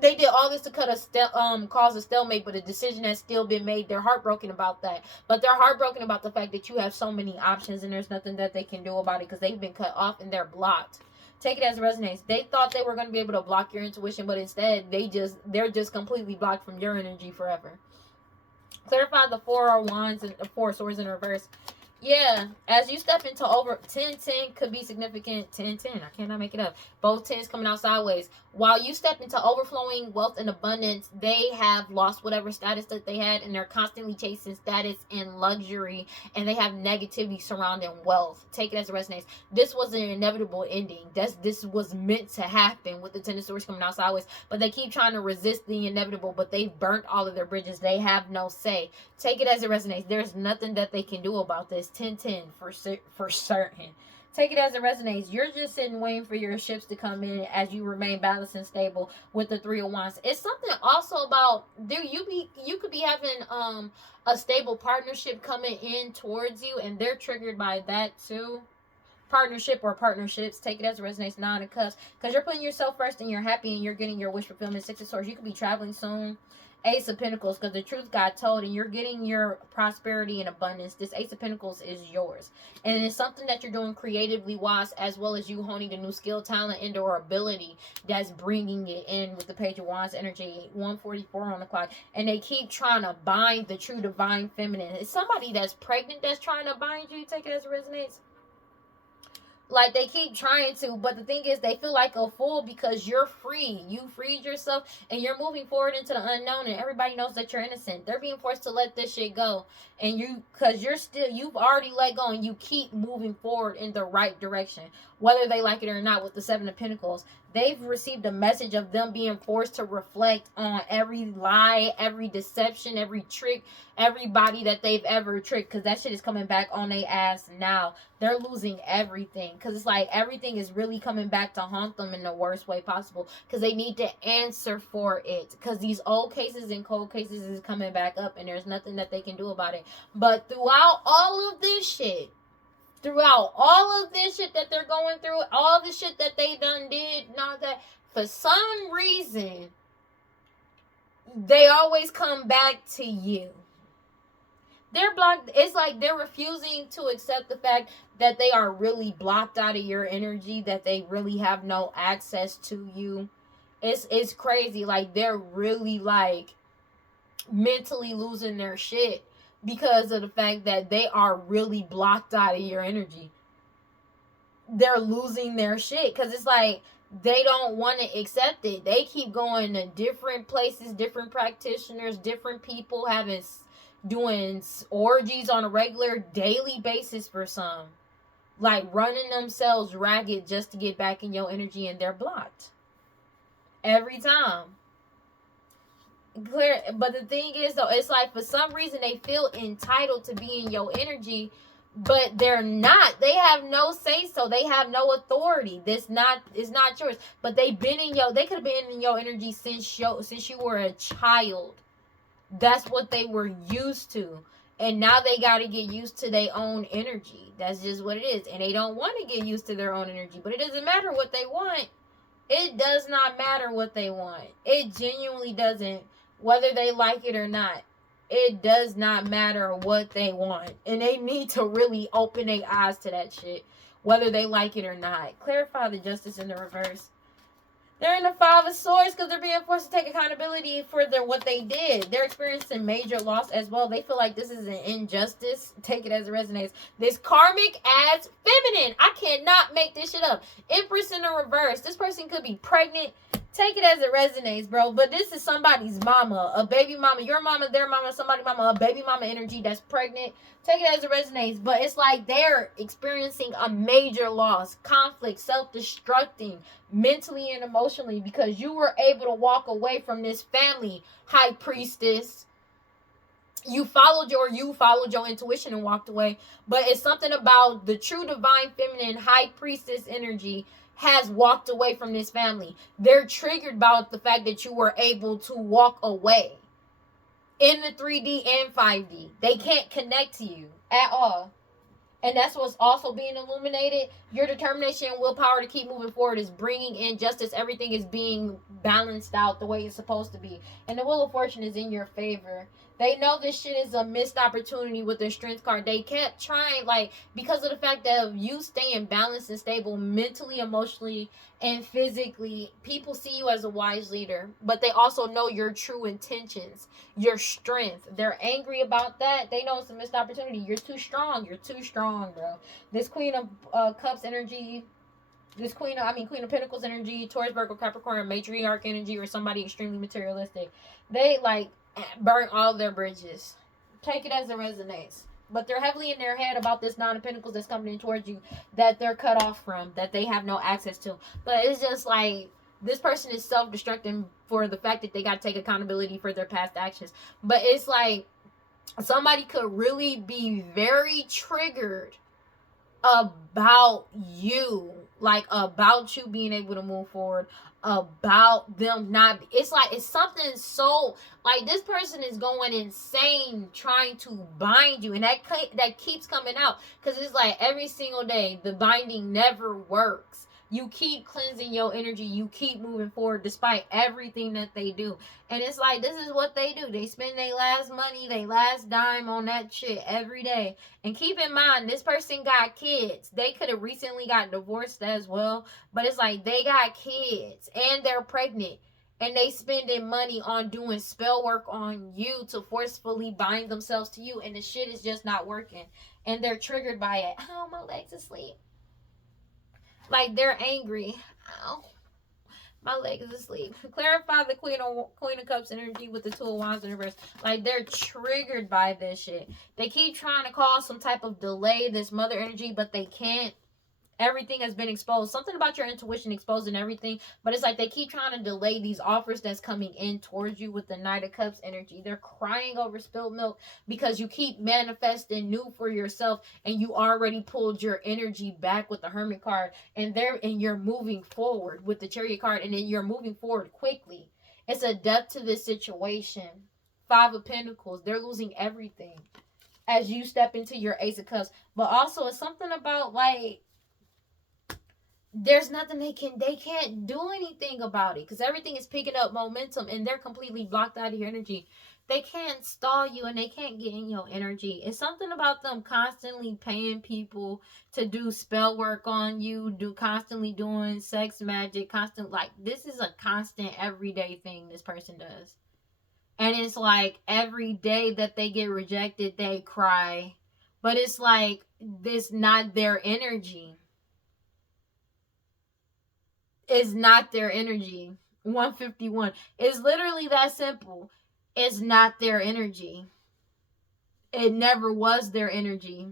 They did all this to cause a stalemate, but a decision has still been made. They're heartbroken about that, but they're heartbroken about the fact that you have so many options and there's nothing that they can do about it because they've been cut off and they're blocked. Take it as it resonates. They thought they were going to be able to block your intuition, but instead they're just completely blocked from your energy forever. Clarify the Four of Wands and the Four of Swords in reverse. Yeah, as you step into over 10-10 could be significant. 10-10, I cannot make it up. Both 10s coming out sideways. While you step into overflowing wealth and abundance, they have lost whatever status that they had, and they're constantly chasing status and luxury, and they have negativity surrounding wealth. Take it as it resonates. This was an inevitable ending. This was meant to happen with the Ten of Swords coming out sideways, but they keep trying to resist the inevitable, but they've burnt all of their bridges. They have no say. Take it as it resonates. There's nothing that they can do about this. 10-10 for certain. Take it as it resonates. You're just sitting waiting for your ships to come in as you remain balanced and stable with the Three of Wands. It's something also about you could be having a stable partnership coming in towards you, and they're triggered by that too. Partnership or partnerships. Take it as it resonates. 9 of Cups, because you're putting yourself first and you're happy and you're getting your wish fulfillment. 6 of Swords. You could be traveling soon. Ace of Pentacles, because the truth got told and you're getting your prosperity and abundance. This Ace of Pentacles is yours, and it's something that you're doing creatively wise, as well as you honing a new skill, talent, and or ability that's bringing it in with the Page of Wands energy. 1:44 on the clock, and they keep trying to bind the true divine feminine. It's somebody that's pregnant that's trying to bind you. Take it as it resonates. Like, they keep trying to, but the thing is, they feel like a fool because you're free. You freed yourself, and you're moving forward into the unknown, and everybody knows that you're innocent. They're being forced to let this shit go, and because you've already let go, and you keep moving forward in the right direction, whether they like it or not. With the 7 of Pentacles, they've received a message of them being forced to reflect on every lie, every deception, every trick, everybody that they've ever tricked, because that shit is coming back on their ass now. They're losing everything, because it's like everything is really coming back to haunt them in the worst way possible, because they need to answer for it, because these old cases and cold cases is coming back up, and there's nothing that they can do about it. But throughout all of this shit that they're going through, all the shit that they done did, not that, for some reason, they always come back to you. They're blocked. It's like they're refusing to accept the fact that they are really blocked out of your energy, that they really have no access to you. It's crazy. Like, they're really, like, mentally losing their shit because of the fact that they are really blocked out of your energy. They're losing their shit because it's like they don't want to accept it. They keep going to different places, different practitioners, different people, doing orgies on a regular daily basis for some, like running themselves ragged just to get back in your energy, and they're blocked every time. Clear. But the thing is, though, it's like for some reason they feel entitled to be in your energy, but they're not. They have no say so. They have no authority. It's not yours. But they could have been in your energy since you were a child. That's what they were used to. And now they got to get used to their own energy. That's just what it is. And they don't want to get used to their own energy. But it doesn't matter what they want. It does not matter what they want. It genuinely doesn't. Whether they like it or not. It does not matter what they want. And they need to really open their eyes to that shit. Whether they like it or not. Clarify the Justice in the reverse. They're in the 5 of Swords because they're being forced to take accountability for what they did. They're experiencing major loss as well. They feel like this is an injustice. Take it as it resonates. This karmic as feminine. I cannot make this shit up. Empress in the reverse. This person could be pregnant. Take it as it resonates, bro. But this is somebody's mama. A baby mama. Your mama, their mama, somebody's mama. A baby mama energy that's pregnant. Take it as it resonates. But it's like they're experiencing a major loss. Conflict. Self-destructing. Mentally and emotionally. Because you were able to walk away from this family. High priestess. You followed your intuition and walked away. But it's something about the true divine feminine high priestess energy has walked away from this family. They're triggered about the fact that you were able to walk away in the 3D and 5D. They can't connect to you at all. And that's what's also being illuminated. Your determination and willpower to keep moving forward is bringing in justice. Everything is being balanced out the way it's supposed to be. And the Wheel of Fortune is in your favor. They know this shit is a missed opportunity with their strength card. They kept trying, like, because of the fact that you staying balanced and stable mentally, emotionally, and physically, people see you as a wise leader, but they also know your true intentions, your strength. They're angry about that. They know it's a missed opportunity. You're too strong. You're too strong, bro. This Queen of Cups energy, this Queen of Pentacles energy, Taurus, Virgo, Capricorn, matriarch energy, or somebody extremely materialistic. They like burn all their bridges. Take it as it resonates. But they're heavily in their head about this Nine of Pentacles that's coming in towards you, that they're cut off from, that they have no access to. But it's just like, this person is self-destructing for the fact that they got to take accountability for their past actions. But it's like, somebody could really be very triggered about you, like about you being able to move forward, about them not, it's like, it's something so, like, this person is going insane trying to bind you, and that keeps coming out, because it's like every single day the binding never works. You keep cleansing your energy, you keep moving forward despite everything that they do. And it's like, this is what they do. They spend their last money, their last dime on that shit every day. And keep in mind, this person got kids. They could have recently got divorced as well. But it's like, they got kids and they're pregnant. And they spending money on doing spell work on you to forcefully bind themselves to you. And the shit is just not working. And they're triggered by it. Oh, my legs asleep. Like, they're angry. Ow. My leg is asleep. Clarify the Queen of Cups energy with the Two of Wands in reverse. Like, they're triggered by this shit. They keep trying to cause some type of delay, this mother energy, but they can't. Everything has been exposed. Something about your intuition exposing everything. But it's like they keep trying to delay these offers that's coming in towards you with the Knight of Cups energy. They're crying over spilled milk because you keep manifesting new for yourself, and you already pulled your energy back with the Hermit card. And you're moving forward with the Chariot card, and then you're moving forward quickly. It's a depth to this situation. Five of Pentacles. They're losing everything as you step into your Ace of Cups. But also, it's something about, like, there's nothing they can't do anything about it, because everything is picking up momentum and they're completely blocked out of your energy. They can't stall you and they can't get in your energy. It's something about them constantly paying people to do spell work on you, constantly doing sex magic, like, this is a constant everyday thing this person does. And it's like every day that they get rejected, they cry. But it's like, this not their energy. Is not their energy. 151. It's literally that simple. It's not their energy. It never was their energy.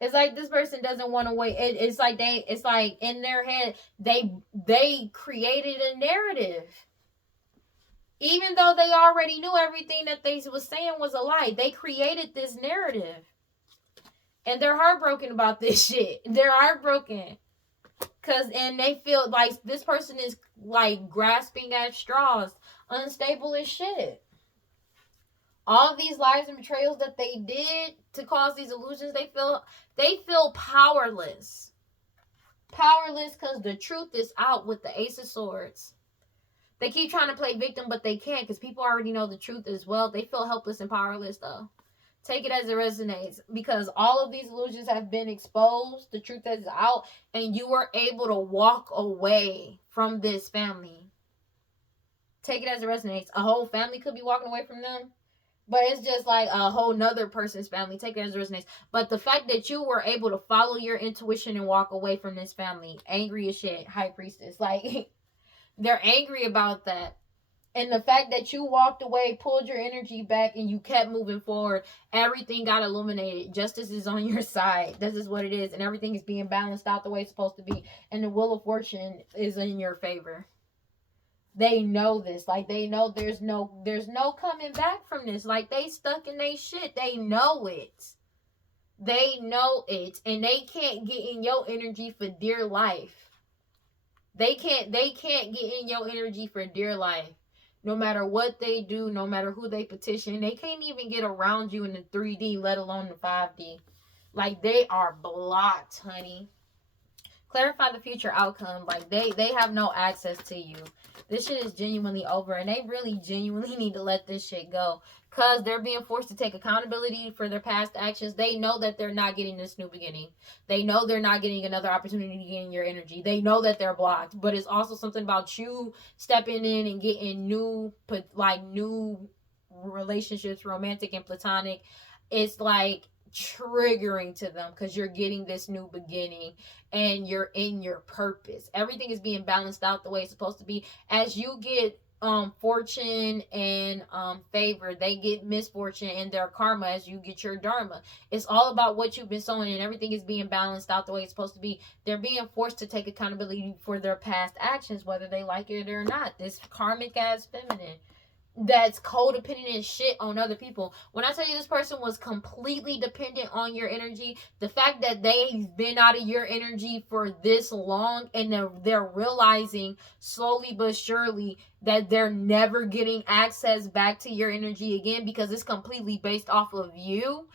It's like this person doesn't want to wait. It's like in their head, they created a narrative. Even though they already knew everything that they was saying was a lie, they created this narrative. And they're heartbroken about this shit. They're heartbroken. And they feel like this person is, like, grasping at straws. Unstable as shit. All these lies and betrayals that they did to cause these illusions, they feel powerless. Powerless because the truth is out with the Ace of Swords. They keep trying to play victim, but they can't because people already know the truth as well. They feel helpless and powerless, though. Take it as it resonates, because all of these illusions have been exposed. The truth is out, and you were able to walk away from this family. Take it as it resonates. A whole family could be walking away from them, but it's just like a whole nother person's family. Take it as it resonates. But the fact that you were able to follow your intuition and walk away from this family, angry as shit, High Priestess. Like, they're angry about that. And the fact that you walked away, pulled your energy back, and you kept moving forward, everything got illuminated. Justice is on your side. This is what it is. And everything is being balanced out the way it's supposed to be. And the Wheel of Fortune is in your favor. They know this. Like, they know there's no coming back from this. Like, they stuck in their shit. They know it. They know it. And they can't get in your energy for dear life. They can't get in your energy for dear life. No matter what they do, no matter who they petition, they can't even get around you in the 3D, let alone the 5D. Like, they are blocked, honey. Clarify the future outcome. Like, they have no access to you. This shit is genuinely over, and they really genuinely need to let this shit go, because they're being forced to take accountability for their past actions. They know that they're not getting this new beginning. They know they're not getting another opportunity to gain your energy. They know that they're blocked, but it's also something about you stepping in and getting new relationships, romantic and platonic. It's like triggering to them, because you're getting this new beginning and you're in your purpose. Everything is being balanced out the way it's supposed to be. As you get fortune and favor, they get misfortune and their karma as you get your dharma. It's all about what you've been sowing, and everything is being balanced out the way it's supposed to be. They're being forced to take accountability for their past actions, whether they like it or not. This karmic ass feminine that's codependent and shit on other people. When I tell you this person was completely dependent on your energy, the fact that they've been out of your energy for this long, and they're realizing slowly but surely that they're never getting access back to your energy again, because it's completely based off of you.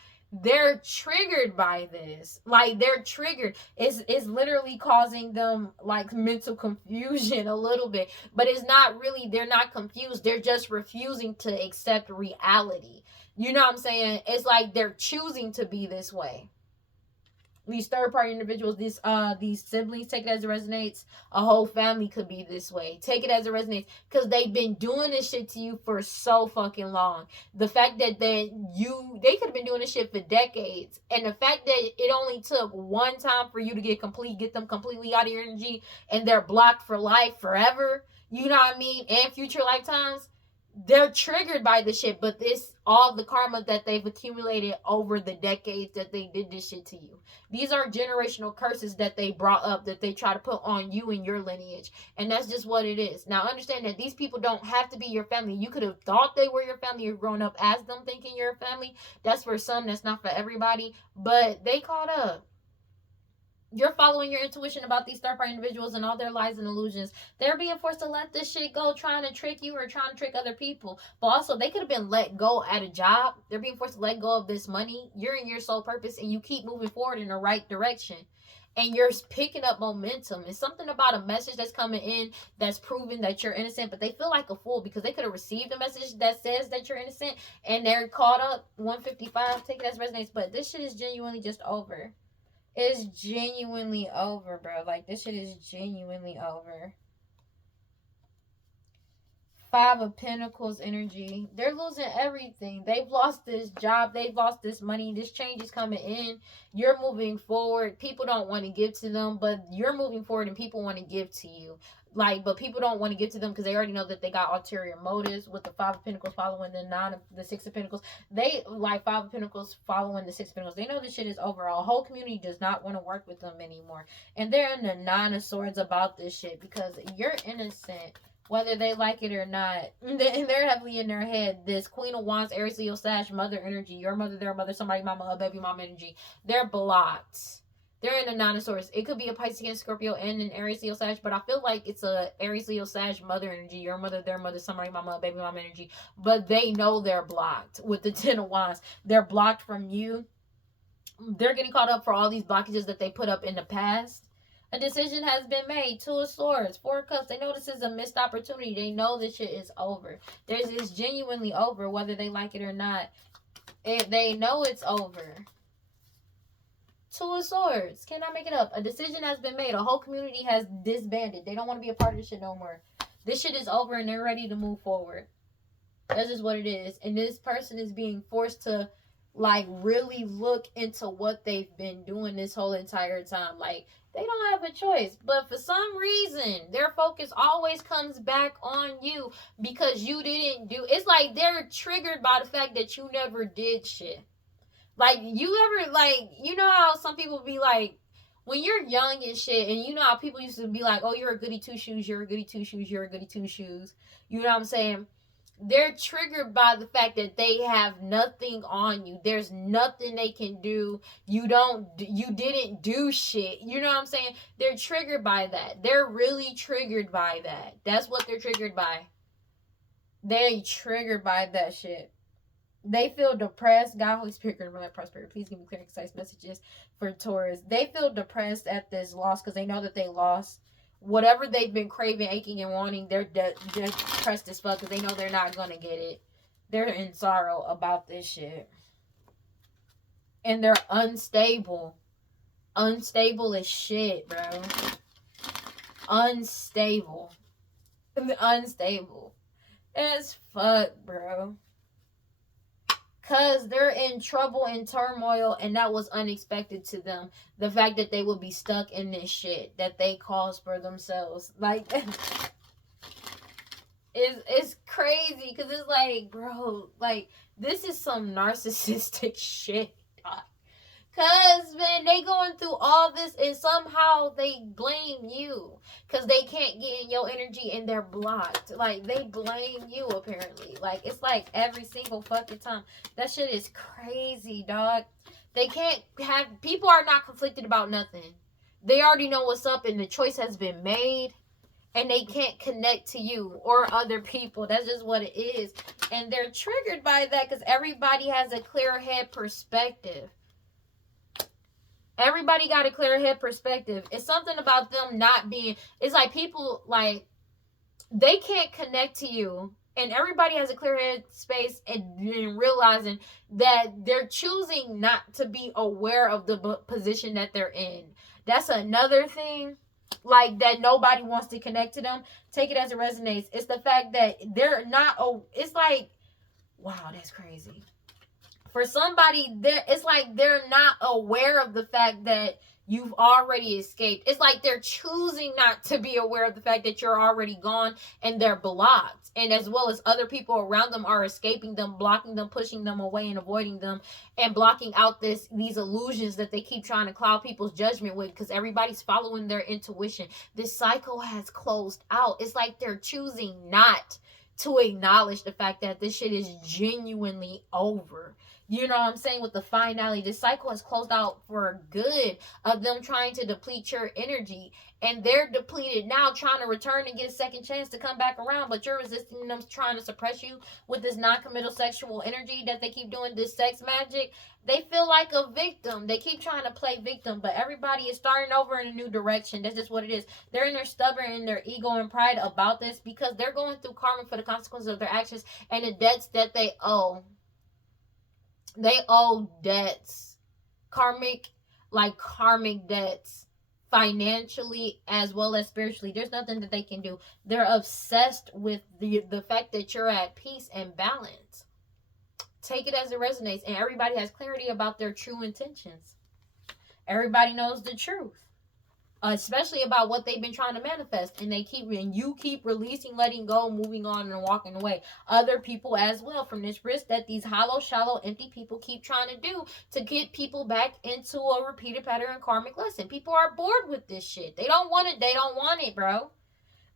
They're triggered by this. Like, they're triggered. It's literally causing them like mental confusion a little bit, but it's not really, they're not confused, they're just refusing to accept reality. You know what I'm saying? It's like they're choosing to be this way. These third party individuals, these siblings, take it as it resonates. A whole family could be this way. Take it as it resonates, because they've been doing this shit to you for so fucking long. The fact that they could have been doing this shit for decades, and the fact that it only took one time for you to get them completely out of your energy, and they're blocked for life, forever. You know what I mean? And future lifetimes. They're triggered by the shit, but this all the karma that they've accumulated over the decades that they did this shit to you. These are generational curses that they brought up, that they try to put on you and your lineage, and that's just what it is. Now understand that these people don't have to be your family. You could have thought they were your family or grown up as them thinking you're a family. That's for some, that's not for everybody, but they caught up. You're following your intuition about these third-party individuals and all their lies and illusions. They're being forced to let this shit go, trying to trick you or trying to trick other people. But also, they could have been let go at a job. They're being forced to let go of this money. You're in your soul purpose, and you keep moving forward in the right direction. And you're picking up momentum. It's something about a message that's coming in that's proving that you're innocent, but they feel like a fool because they could have received a message that says that you're innocent, and they're caught up. 155, take it as resonates. But this shit is genuinely just over. It's genuinely over, bro. Like, this shit is genuinely over. 5 of Pentacles energy. They're losing everything. They've lost this job. They've lost this money. This change is coming in. You're moving forward. People don't want to give to them, but you're moving forward and people want to give to you. Like, but people don't want to give to them because they already know that they got ulterior motives. With the 5 of Pentacles following the 6 of Pentacles, they like 5 of Pentacles following the 6 of Pentacles. They know this shit is over. A whole community does not want to work with them anymore, and they're in the 9 of Swords about this shit because you're innocent, whether they like it or not. And they're heavily in their head. This Queen of Wands, Aries, Leo, Sag, mother energy, your mother, their mother, somebody, mama, a baby mama energy. They're blocked. They're in a 9 of Swords. It could be a Pisces, Scorpio, and an Aries, Leo, Sag, but I feel like it's a Aries, Leo, Sag, mother energy, your mother, their mother, somebody, mama, baby mama energy. But they know they're blocked with the 10 of Wands. They're blocked from you. They're getting caught up for all these blockages that they put up in the past. A decision has been made. 2 of Swords, 4 of Cups. They know this is a missed opportunity. They know this shit is over. It's genuinely over, whether they like it or not. They know it's over. 2 of Swords. Cannot make it up. A decision has been made. A whole community has disbanded. They don't want to be a part of this shit no more. This shit is over and they're ready to move forward. That's just what it is. And this person is being forced to, like, really look into what they've been doing this whole entire time. Like, they don't have a choice. But for some reason, their focus always comes back on you because you didn't do. It's like they're triggered by the fact that you never did shit. Like, you ever, like, you know how some people be like, when you're young and shit, and you know how people used to be like, oh, you're a goody two shoes, you're a goody two shoes, you're a goody two shoes. You know what I'm saying? They're triggered by the fact that they have nothing on you. There's nothing they can do. You didn't do shit. You know what I'm saying? They're triggered by that. They're really triggered by that. That's what they're triggered by. They triggered by that shit. They feel depressed. God, Holy Spirit, grant my prosperity. Please give me clear and concise messages for Taurus. They feel depressed at this loss because they know that they lost whatever they've been craving, aching, and wanting. They're depressed as fuck because they know they're not gonna get it. They're in sorrow about this shit, and they're unstable. Unstable as shit, bro. Unstable. Unstable as fuck, bro. Because they're in trouble and turmoil, and that was unexpected to them. The fact that they would be stuck in this shit that they caused for themselves. Like, it's crazy. Because it's like, bro, like, this is some narcissistic shit. Cause, man, they going through all this and somehow they blame you. Cause they can't get in your energy and they're blocked. Like, they blame you, apparently. Like, it's like every single fucking time. That shit is crazy, dog. They can't have... People are not conflicted about nothing. They already know what's up and the choice has been made. And they can't connect to you or other people. That's just what it is. And they're triggered by that because everybody has a clear head perspective. Everybody got a clear head perspective. It's something about them not being... It's like people, like, they can't connect to you. And everybody has a clear head space and realizing that they're choosing not to be aware of the position that they're in. That's another thing, like, that nobody wants to connect to them. Take it as it resonates. It's the fact that they're not... It's like, wow, that's crazy. For somebody, it's like they're not aware of the fact that you've already escaped. It's like they're choosing not to be aware of the fact that you're already gone and they're blocked. And as well as other people around them are escaping them, blocking them, pushing them away and avoiding them and blocking out these illusions that they keep trying to cloud people's judgment with because everybody's following their intuition. This cycle has closed out. It's like they're choosing not to acknowledge the fact that this shit is genuinely over. You know what I'm saying? With the finality, this cycle has closed out for good of them trying to deplete your energy. And they're depleted now, trying to return and get a second chance to come back around. But you're resisting them, trying to suppress you with this non-committal sexual energy that they keep doing, this sex magic. They feel like a victim. They keep trying to play victim. But everybody is starting over in a new direction. That's just what it is. They're in their stubborn and their ego and pride about this because they're going through karma for the consequences of their actions and the debts that they owe. They owe debts, karmic debts, financially as well as spiritually. There's nothing that they can do. They're obsessed with the fact that you're at peace and balance. Take it as it resonates. And everybody has clarity about their true intentions. Everybody knows the truth. Especially about what they've been trying to manifest, and you keep releasing, letting go, moving on, and walking away. Other people as well from this risk that these hollow, shallow, empty people keep trying to do to get people back into a repeated pattern and karmic lesson. People are bored with this shit. They don't want it. They don't want it, bro.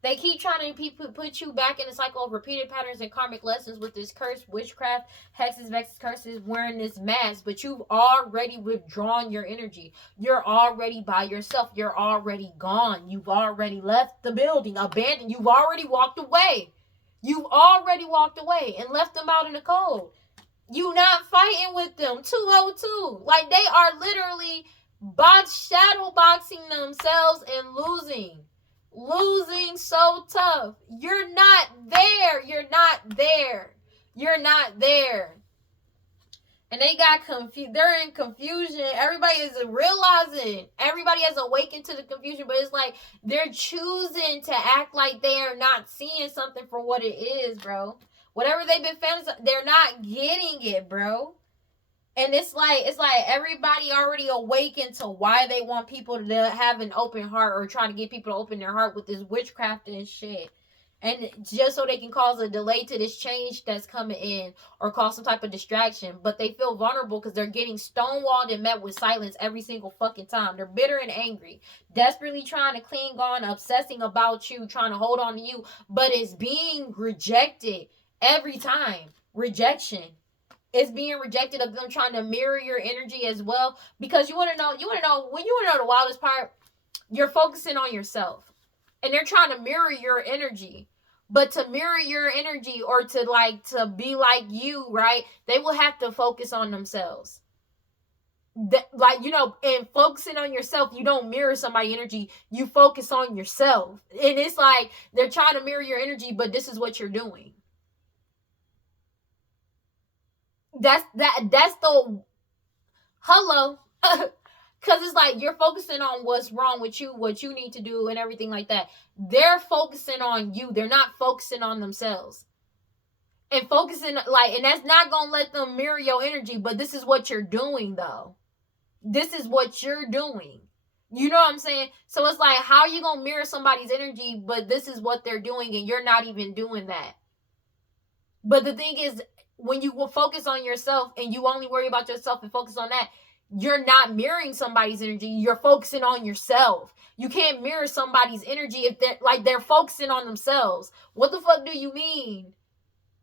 They keep trying to put you back in a cycle of repeated patterns and karmic lessons with this curse, witchcraft, hexes, vexes, curses, wearing this mask. But you've already withdrawn your energy. You're already by yourself. You're already gone. You've already left the building, abandoned. You've already walked away. You've already walked away and left them out in the cold. You not fighting with them. 202. Like, they are literally shadow boxing themselves and losing. Losing so tough. You're not there. You're not there. You're not there. And they got confused. They're in confusion. Everybody is realizing. Everybody has awakened to the confusion. But it's like they're choosing to act like they are not seeing something for what it is, bro. Whatever they've been fantasizing, they're not getting it, bro. And it's like everybody already awakened to why they want people to have an open heart or trying to get people to open their heart with this witchcraft and shit. And just so they can cause a delay to this change that's coming in or cause some type of distraction. But they feel vulnerable because they're getting stonewalled and met with silence every single fucking time. They're bitter and angry. Desperately trying to cling on, obsessing about you, trying to hold on to you. But it's being rejected every time. Rejection. It's being rejected of them trying to mirror your energy as well. Because when you want to know the wildest part, you're focusing on yourself. And they're trying to mirror your energy. But to mirror your energy or to be like you, right? They will have to focus on themselves. And focusing on yourself, you don't mirror somebody's energy, you focus on yourself. And it's like they're trying to mirror your energy, but this is what you're doing. That's the hello. Because it's like you're focusing on what's wrong with you, what you need to do, and everything like that. They're focusing on you. They're not focusing on themselves. And focusing, and that's not going to let them mirror your energy, but this is what you're doing, though. This is what you're doing. You know what I'm saying? So it's like, how are you going to mirror somebody's energy, but this is what they're doing, and you're not even doing that? But the thing is, when you will focus on yourself and you only worry about yourself and focus on that, you're not mirroring somebody's energy. You're focusing on yourself. You can't mirror somebody's energy if they're focusing on themselves. What the fuck do you mean?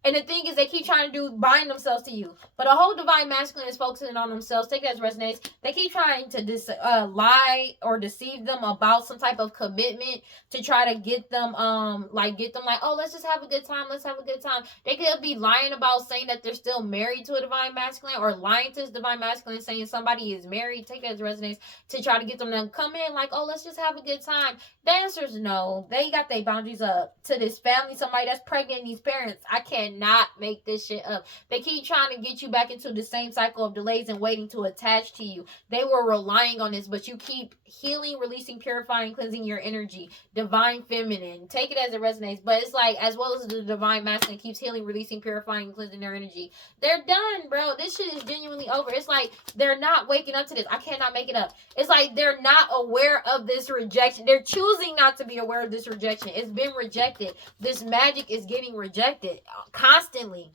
And the thing is, they keep trying to bind themselves to you. But a whole divine masculine is focusing on themselves. Take that as resonates. They keep trying to lie or deceive them about some type of commitment to try to get them, oh, let's just have a good time. Let's have a good time. They could be lying about saying that they're still married to a divine masculine, or lying to this divine masculine saying somebody is married. Take that as resonates, to try to get them to come in oh, let's just have a good time. The answer is no. They got their boundaries up. To this family, somebody that's pregnant, these parents, I cannot make this shit up. They keep trying to get you back into the same cycle of delays and waiting to attach to you. They were relying on this, but you keep healing, releasing, purifying, cleansing your energy. Divine feminine. Take it as it resonates. But it's as well as the divine masculine keeps healing, releasing, purifying, cleansing their energy. They're done, bro. This shit is genuinely over. It's they're not waking up to this. I cannot make it up. It's they're not aware of this rejection. They're choosing not to be aware of this rejection. It's been rejected. This magic is getting rejected constantly.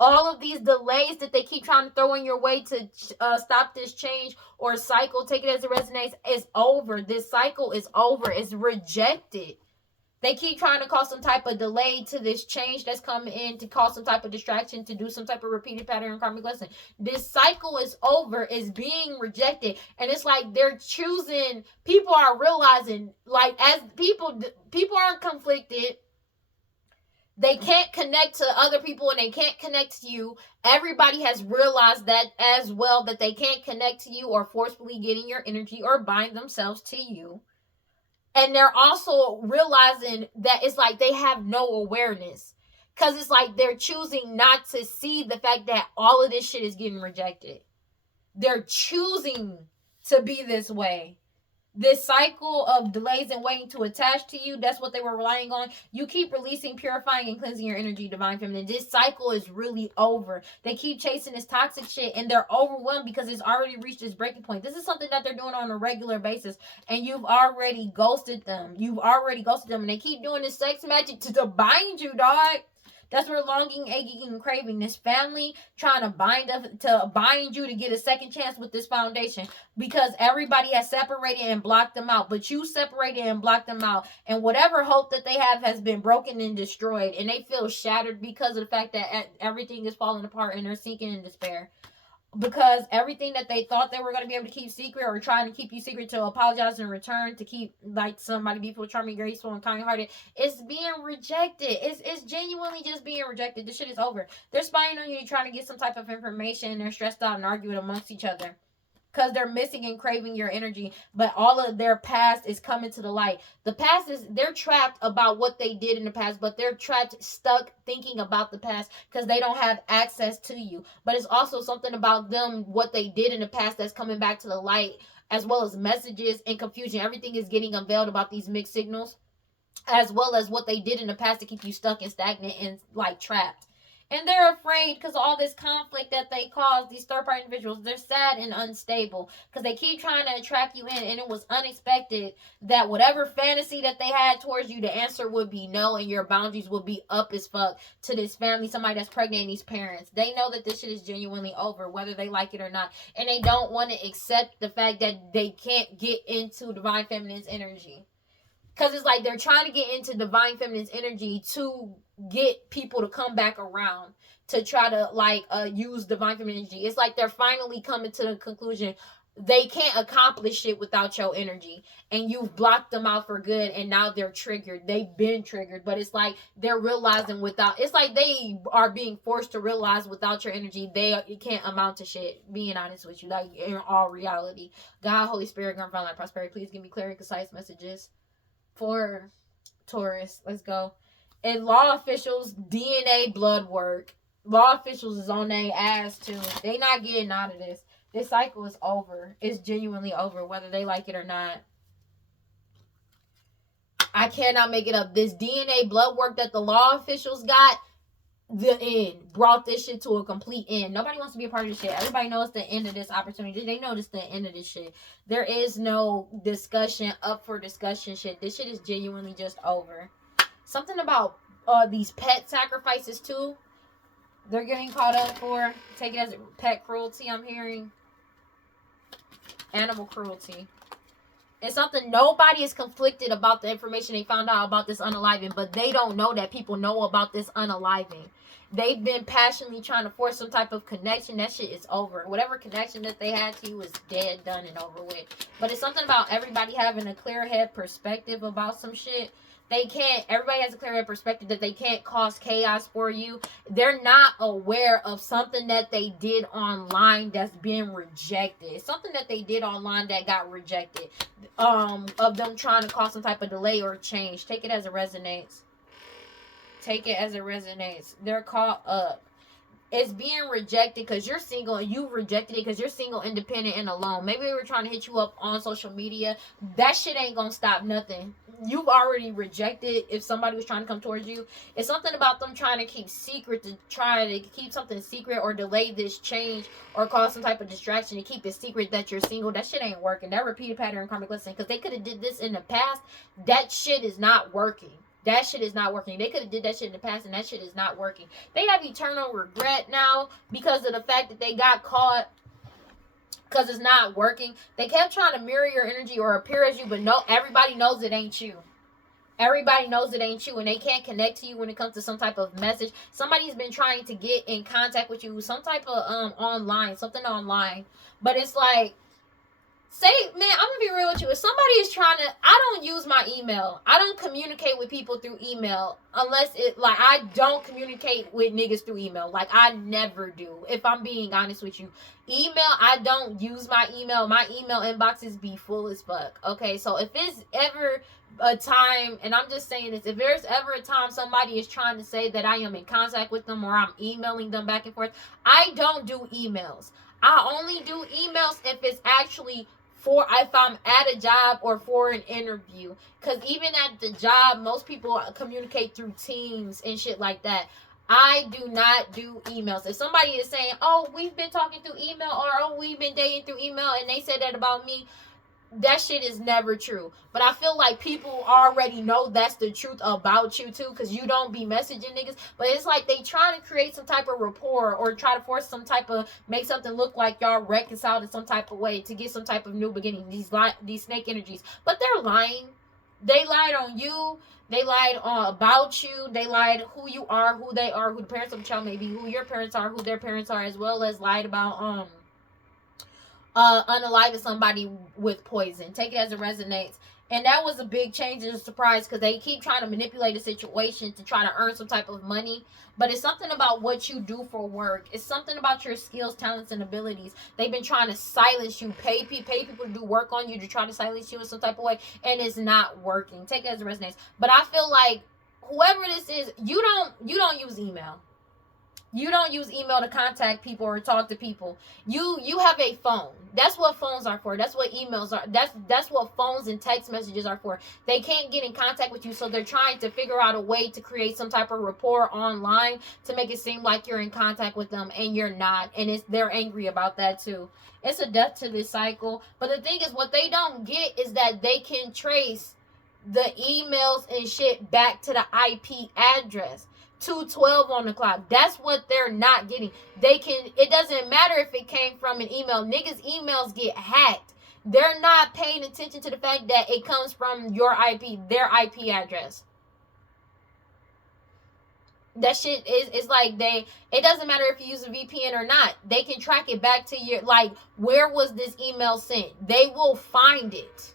All of these delays that they keep trying to throw in your way to stop this change or cycle, take it as it resonates, is over. This cycle is over. It's rejected. They keep trying to cause some type of delay to this change that's coming in, to cause some type of distraction, to do some type of repeated pattern karmic lesson. This cycle is over, is being rejected. And it's they're choosing, people are realizing, as people aren't conflicted. They can't connect to other people and they can't connect to you. Everybody has realized that as well, that they can't connect to you or forcefully get in your energy or bind themselves to you. And they're also realizing that it's they have no awareness. Because it's they're choosing not to see the fact that all of this shit is getting rejected. They're choosing to be this way. This cycle of delays and waiting to attach to you, that's what they were relying on. You keep releasing, purifying, and cleansing your energy, divine feminine. This cycle is really over. They keep chasing this toxic shit and they're overwhelmed because it's already reached its breaking point. This is something that they're doing on a regular basis and you've already ghosted them. And they keep doing this sex magic to bind you, dog. That's where longing, aching, and craving. This family trying to bind you to get a second chance with this foundation, because everybody has separated and blocked them out. But you separated and blocked them out, and whatever hope that they have has been broken and destroyed, and they feel shattered because of the fact that everything is falling apart and they're sinking in despair. Because everything that they thought they were going to be able to keep secret, or trying to keep you secret to apologize in return, to keep somebody beautiful, charming, graceful, and kind-hearted, it's being rejected. It's genuinely just being rejected. This shit is over. They're spying on you, trying to get some type of information. They're stressed out and arguing amongst each other because they're missing and craving your energy. But all of their past is coming to the light. The past is, they're trapped about what they did in the past, but they're trapped, stuck thinking about the past because they don't have access to you. But it's also something about them, what they did in the past, that's coming back to the light, as well as messages and confusion. Everything is getting unveiled about these mixed signals, as well as what they did in the past to keep you stuck and stagnant and trapped. And they're afraid because of all this conflict that they cause, these third-party individuals. They're sad and unstable because they keep trying to attract you in. And it was unexpected that whatever fantasy that they had towards you, the answer would be no. And your boundaries would be up as fuck to this family, somebody that's pregnant, and these parents. They know that this shit is genuinely over, whether they like it or not. And they don't want to accept the fact that they can't get into divine feminine's energy. Because it's they're trying to get into divine feminine's energy to get people to come back around, to try to use divine feminine energy. It's they're finally coming to the conclusion, they can't accomplish it without your energy, and you've blocked them out for good, and now they're triggered. They've been triggered, but it's like they're realizing without, it's like they are being forced to realize without your energy they can't amount to shit, being honest with you, like in all reality. God, Holy Spirit, God, Light, Prosperity, please give me clear and concise messages for Taurus. Let's go. And law officials, DNA blood work. Law officials is on their ass too. They not getting out of this. This cycle is over. It's genuinely over, whether they like it or not. I cannot make it up. This DNA blood work that the law officials got, the end. Brought this shit to a complete end. Nobody wants to be a part of this shit. Everybody knows the end of this opportunity. They know this the end of this shit. There is no discussion up for discussion shit. This shit is genuinely just over. Something about these pet sacrifices too. They're getting caught up for. Take it as pet cruelty, I'm hearing. Animal cruelty. It's something nobody is conflicted about the information they found out about this unaliving, but they don't know that people know about this unaliving. They've been passionately trying to force some type of connection. That shit is over. Whatever connection that they had to you is dead, done, and over with. But it's something about everybody having a clear head perspective about some shit. They can't, everybody has a clear head perspective that they can't cause chaos for you. They're not aware of something that they did online that's being rejected. Something that they did online that got rejected. Of them trying to cause some type of delay or change. Take it as it resonates. Take it as it resonates. They're caught up. It's being rejected because you're single, and you rejected it because you're single, independent, and alone. Maybe they were trying to hit you up on social media. That shit ain't gonna stop nothing. You've already rejected if somebody was trying to come towards you. It's something about them trying to keep secret, to try to keep something secret or delay this change or cause some type of distraction to keep it secret that you're single. That shit ain't working. That repeated pattern karmic lesson, because they could have did this in the past. That shit is not working. That shit is not working. They could have did that shit in the past, and that shit is not working. They have eternal regret now because of the fact that they got caught, because it's not working. They kept trying to mirror your energy or appear as you, but no, everybody knows it ain't you. Everybody knows it ain't you, and they can't connect to you when it comes to some type of message. Somebody's been trying to get in contact with you, some type of online, something online. But it's like, say, man, I'm gonna be real with you. If somebody is trying to, I don't use my email. I don't communicate with people through email unless it, like, I don't communicate with niggas through email. Like, I never do. If I'm being honest with you, email, I don't use my email. My email inboxes be full as fuck. Okay, so if it's ever a time, and I'm just saying this, if there's ever a time somebody is trying to say that I am in contact with them or I'm emailing them back and forth, I don't do emails. I only do emails if it's actually for, if I'm at a job or for an interview. Because even at the job, most people communicate through Teams and shit like that. I do not do emails. If somebody is saying, oh, we've been talking through email, or oh, we've been dating through email, and they said that about me, that shit is never true. But I feel like people already know that's the truth about you too, because you don't be messaging niggas. But it's like they trying to create some type of rapport or try to force some type of, make something look like y'all reconciled in some type of way to get some type of new beginning. These snake energies, but they're lying. They lied on you. They lied about you. They lied who you are, who they are, who the parents of the child may be, who your parents are, who their parents are, as well as lied about unaliving somebody with poison. Take it as it resonates. And that was a big change and a surprise, because they keep trying to manipulate the situation to try to earn some type of money. But it's something about what you do for work. It's something about your skills, talents, and abilities. They've been trying to silence you, pay people to do work on you, to try to silence you in some type of way, and it's not working. Take it as it resonates. But I feel like whoever this is, you don't use email. You don't use email to contact people or talk to people. You have a phone. That's what phones are for. That's what emails are. That's what phones and text messages are for. They can't get in contact with you, so they're trying to figure out a way to create some type of rapport online to make it seem like you're in contact with them, and you're not. And they're angry about that too. It's a death to this cycle. But the thing is, what they don't get is that they can trace the emails and shit back to the IP address. 212 on the clock. That's what they're not getting. It doesn't matter if it came from an email. Niggas' emails get hacked. They're not paying attention to the fact that it comes from your IP, their IP address. That shit is like it doesn't matter if you use a VPN or not. They can track it back to your, like, where was this email sent? They will find it.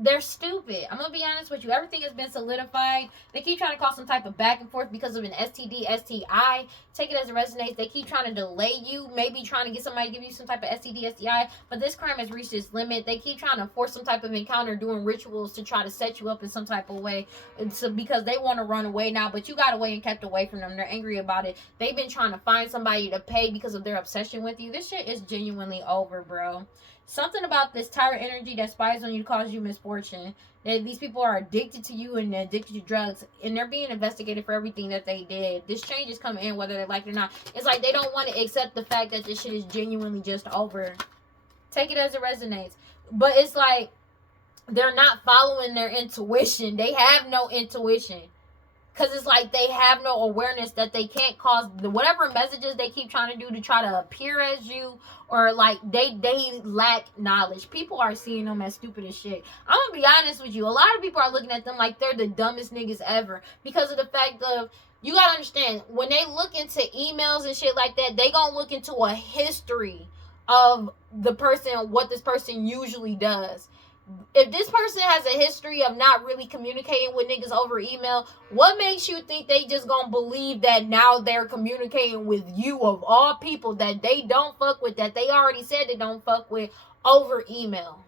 They're stupid. I'm gonna be honest with you. Everything has been solidified. They keep trying to cause some type of back and forth because of an STD, STI. Take it as it resonates. They keep trying to delay you, maybe trying to get somebody to give you some type of STD, STI. But this crime has reached its limit. They keep trying to force some type of encounter, doing rituals to try to set you up in some type of way. So because they want to run away now, but you got away and kept away from them. They're angry about it. They've been trying to find somebody to pay because of their obsession with you. This shit is genuinely over, bro. Something about this tyrant energy that spies on you to cause you misfortune. These people are addicted to you and addicted to drugs, and they're being investigated for everything that they did. This change is coming in whether they like it or not. It's like they don't want to accept the fact that this shit is genuinely just over. Take it as it resonates. But it's like they're not following their intuition. They have no intuition. Because it's like they have no awareness that they can't cause whatever messages they keep trying to do to try to appear as you, or like they lack knowledge. People are seeing them as stupid as shit. I'm gonna be honest with you. A lot of people are looking at them like they're the dumbest niggas ever because of the fact of, you gotta understand, when they look into emails and shit like that, they gonna look into a history of the person, what this person usually does. If this person has a history of not really communicating with niggas over email, what makes you think they just gonna believe that now they're communicating with you, of all people that they don't fuck with, that they already said they don't fuck with, over email?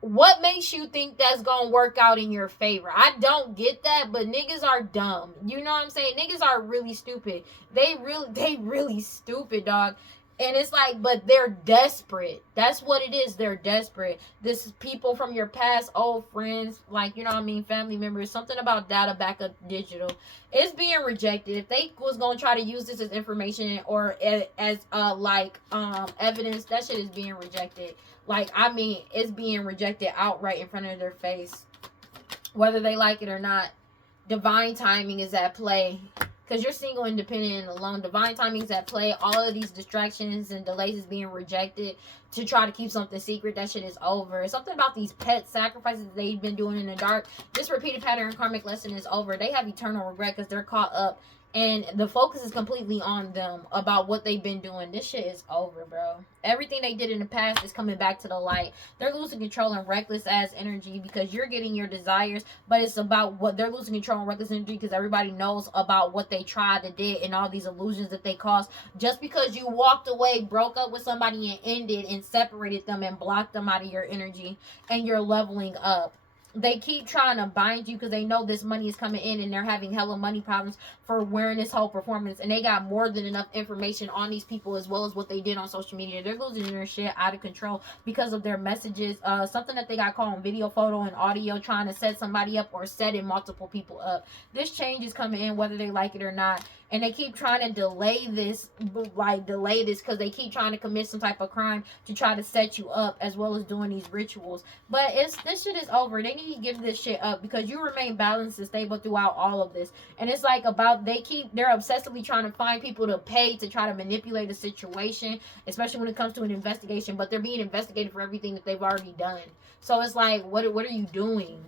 What makes you think that's gonna work out in your favor? I don't get that, but niggas are dumb. You know what I'm saying? Niggas are really stupid. They really stupid, dog. And it's like, but they're desperate. That's what it is. They're desperate. This is people from your past, old friends, like, you know what I mean, family members. Something about data backup digital. It's being rejected. If they was going to try to use this as information or as evidence, that shit is being rejected. Like, I mean, it's being rejected outright in front of their face. Whether they like it or not. Divine timing is at play. Because you're single, independent, and alone. Divine timing is at play. All of these distractions and delays is being rejected to try to keep something secret. That shit is over. Something about these pet sacrifices they've been doing in the dark. This repeated pattern karmic lesson is over. They have eternal regret because they're caught up. And the focus is completely on them about what they've been doing. This shit is over, bro. Everything they did in the past is coming back to the light. They're losing control and reckless ass energy because you're getting your desires. But it's about what they're losing control and reckless energy because everybody knows about what they tried to did and all these illusions that they caused. Just because you walked away, broke up with somebody and ended and separated them and blocked them out of your energy, and you're leveling up. They keep trying to bind you because they know this money is coming in and they're having hella money problems for wearing this whole performance. And they got more than enough information on these people as well as what they did on social media. They're losing their shit out of control because of their messages. Something that they got caught on video, photo, and audio trying to set somebody up or setting multiple people up. This change is coming in whether they like it or not. And they keep trying to delay this because they keep trying to commit some type of crime to try to set you up as well as doing these rituals. But this shit is over. They need to give this shit up because you remain balanced and stable throughout all of this. And it's like they're obsessively trying to find people to pay to try to manipulate a situation, especially when it comes to an investigation. But they're being investigated for everything that they've already done. So it's like, what are you doing?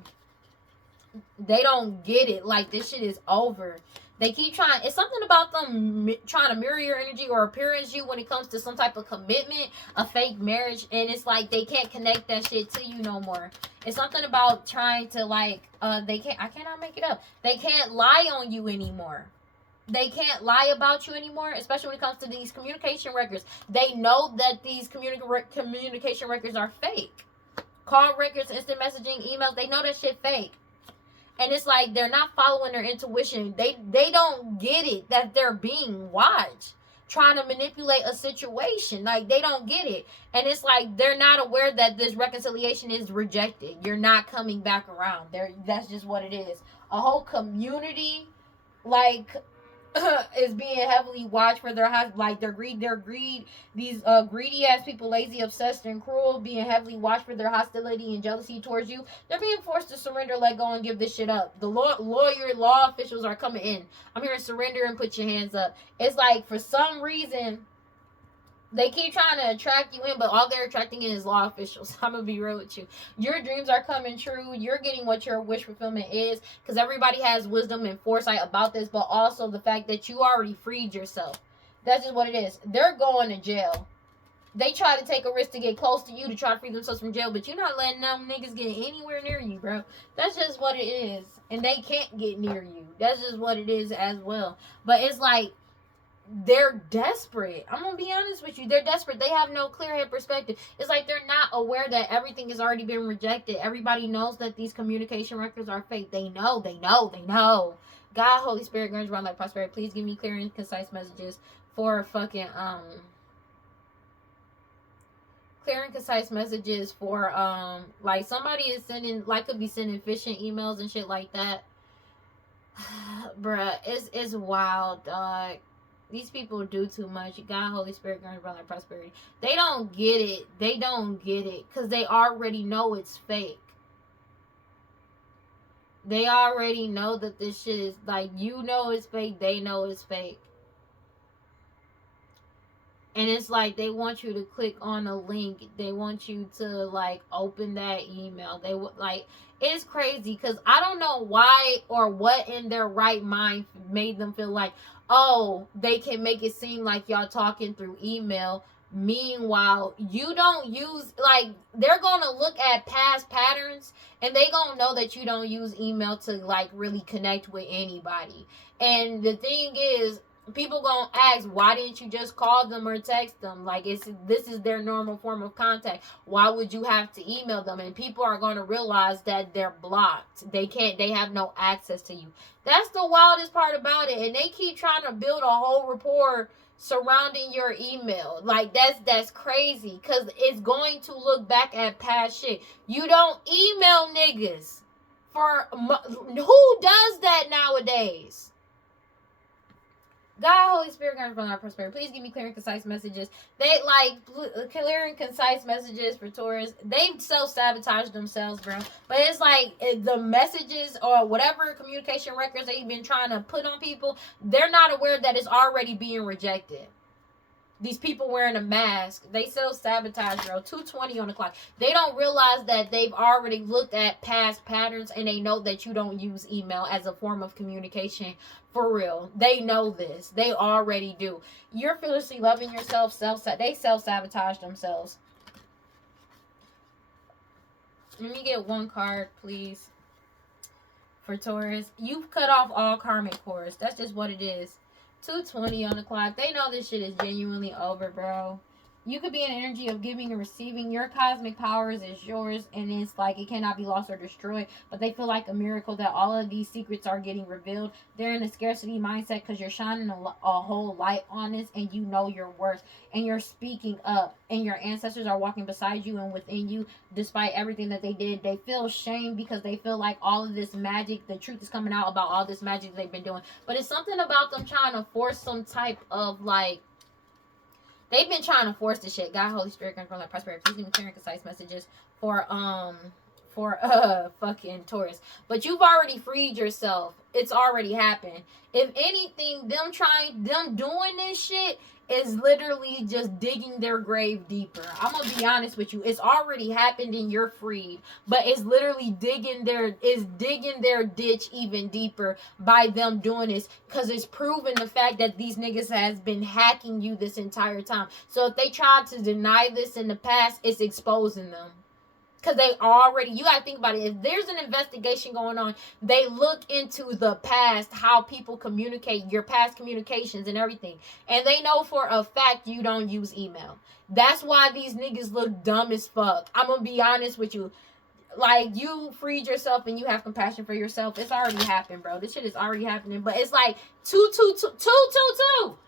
They don't get it. Like, this shit is over. They keep trying. It's something about them trying to mirror your energy or appear as you when it comes to some type of commitment, a fake marriage. And it's like they can't connect that shit to you no more. It's something about trying to I cannot make it up. They can't lie on you anymore. They can't lie about you anymore, especially when it comes to these communication records. They know that these communication records are fake. Call records, instant messaging, emails, they know that shit fake. And it's like they're not following their intuition. They don't get it that they're being watched, trying to manipulate a situation. Like, they don't get it. And it's like they're not aware that this reconciliation is rejected. You're not coming back around. That's just what it is. A whole community, is being heavily watched for their greed. These greedy ass people, lazy, obsessed, and cruel, being heavily watched for their hostility and jealousy towards you. They're being forced to surrender, let go, and give this shit up. The law officials are coming in. I'm here to surrender and put your hands up. It's like, for some reason, They keep trying to attract you in, but all they're attracting in is law officials. I'm gonna be real with you. Your dreams are coming true. You're getting what your wish fulfillment is, because everybody has wisdom and foresight about this, but also the fact that you already freed yourself. That's just what it is. They're going to jail. They try to take a risk to get close to you to try to free themselves from jail, but you're not letting them niggas get anywhere near you, bro. That's just what it is. And they can't get near you. That's just what it is as well. But it's like, they're desperate. I'm gonna be honest with you. They're desperate. They have no clear head perspective. It's like they're not aware that everything has already been rejected. Everybody knows that these communication records are fake. They know. God, Holy Spirit, grant around like prosperity. Please give me clear and concise messages for fucking clear and concise messages for like somebody is sending, like, could be sending phishing emails and shit like that. Bruh, it's wild, dog. These people do too much. God, Holy Spirit, grant around like prosperity. They don't get it. They don't get it because they already know it's fake. They already know that this shit is, like, you know it's fake. They know it's fake. And it's like they want you to click on a link. They want you to, like, open that email. They would, like, it's crazy because I don't know why or what in their right mind made them feel like, oh, they can make it seem like y'all talking through email. Meanwhile, you don't use, like, they're going to look at past patterns and they going to know that you don't use email to, like, really connect with anybody. And the thing is, people gonna ask, why didn't you just call them or text them? Like, this is their normal form of contact. Why would you have to email them? And people are gonna realize that they're blocked. They have no access to you. That's the wildest part about it. And they keep trying to build a whole rapport surrounding your email. Like, that's crazy, because it's going to look back at past shit. You don't email niggas who does that nowadays? God, Holy Spirit, God, from our prosperity. Please give me clear and concise messages. They, like, clear and concise messages for Taurus. They self-sabotage themselves, bro. But it's like the messages or whatever communication records they've been trying to put on people, they're not aware that it's already being rejected. These people wearing a mask, they self-sabotage, bro. 2:20 on the clock. They don't realize that they've already looked at past patterns and they know that you don't use email as a form of communication. For real. They know this. They already do. You're fearlessly loving yourself. They self-sabotage themselves. Let me get one card, please, for Taurus. You've cut off all karmic cords. That's just what it is. 2:20 on the clock. They know this shit is genuinely over, bro. You could be an energy of giving and receiving. Your cosmic powers is yours, and it's like it cannot be lost or destroyed. But they feel like a miracle that all of these secrets are getting revealed. They're in a scarcity mindset because you're shining a whole light on this, and you know your worth, and you're speaking up, and your ancestors are walking beside you and within you. Despite everything that they did, they feel shame because they feel like all of this magic, the truth is coming out about all this magic they've been doing. But it's something about them trying to force some type of, like, they've been trying to force this shit. God, Holy Spirit, control that prosperity. Please give me clear and concise messages for fucking Taurus. But you've already freed yourself. It's already happened. If anything, them doing this shit is literally just digging their grave deeper. I'm gonna be honest with you. It's already happened and you're freed. But it's literally digging their ditch even deeper by them doing this. Because it's proven the fact that these niggas has been hacking you this entire time. So if they tried to deny this in the past, it's exposing them. Because they already, you got to think about it. If there's an investigation going on, they look into the past, how people communicate, your past communications and everything. And they know for a fact you don't use email. That's why these niggas look dumb as fuck. I'm going to be honest with you. Like, you freed yourself and you have compassion for yourself. It's already happened, bro. This shit is already happening. But it's like 222.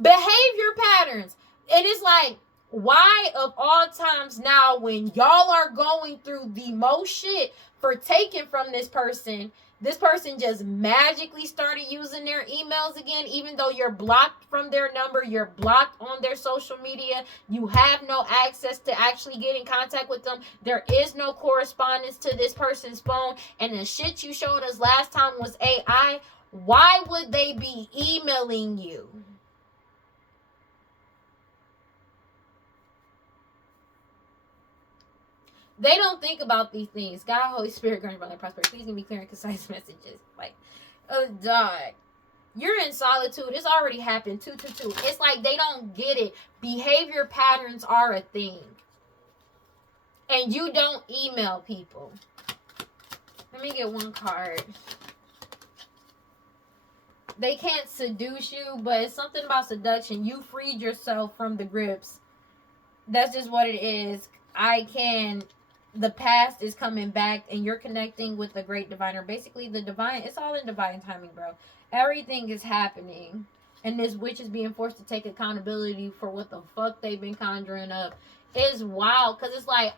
Behavior patterns. And it's like, why of all times now, when y'all are going through the most shit for taking from this person just magically started using their emails again, even though you're blocked from their number, you're blocked on their social media, you have no access to actually get in contact with them, there is no correspondence to this person's phone, and the shit you showed us last time was AI. Why would they be emailing you? They don't think about these things. God, Holy Spirit, grant brother prosperity. Please give me clear and concise messages. Like, oh, dog. You're in solitude. It's already happened. 222. It's like they don't get it. Behavior patterns are a thing. And you don't email people. Let me get one card. They can't seduce you, but it's something about seduction. You freed yourself from the grips. That's just what it is. The past is coming back, and you're connecting with the great diviner. Basically, the divine, it's all in divine timing, bro. Everything is happening. And this witch is being forced to take accountability for what the fuck they've been conjuring up. It's wild, because it's like,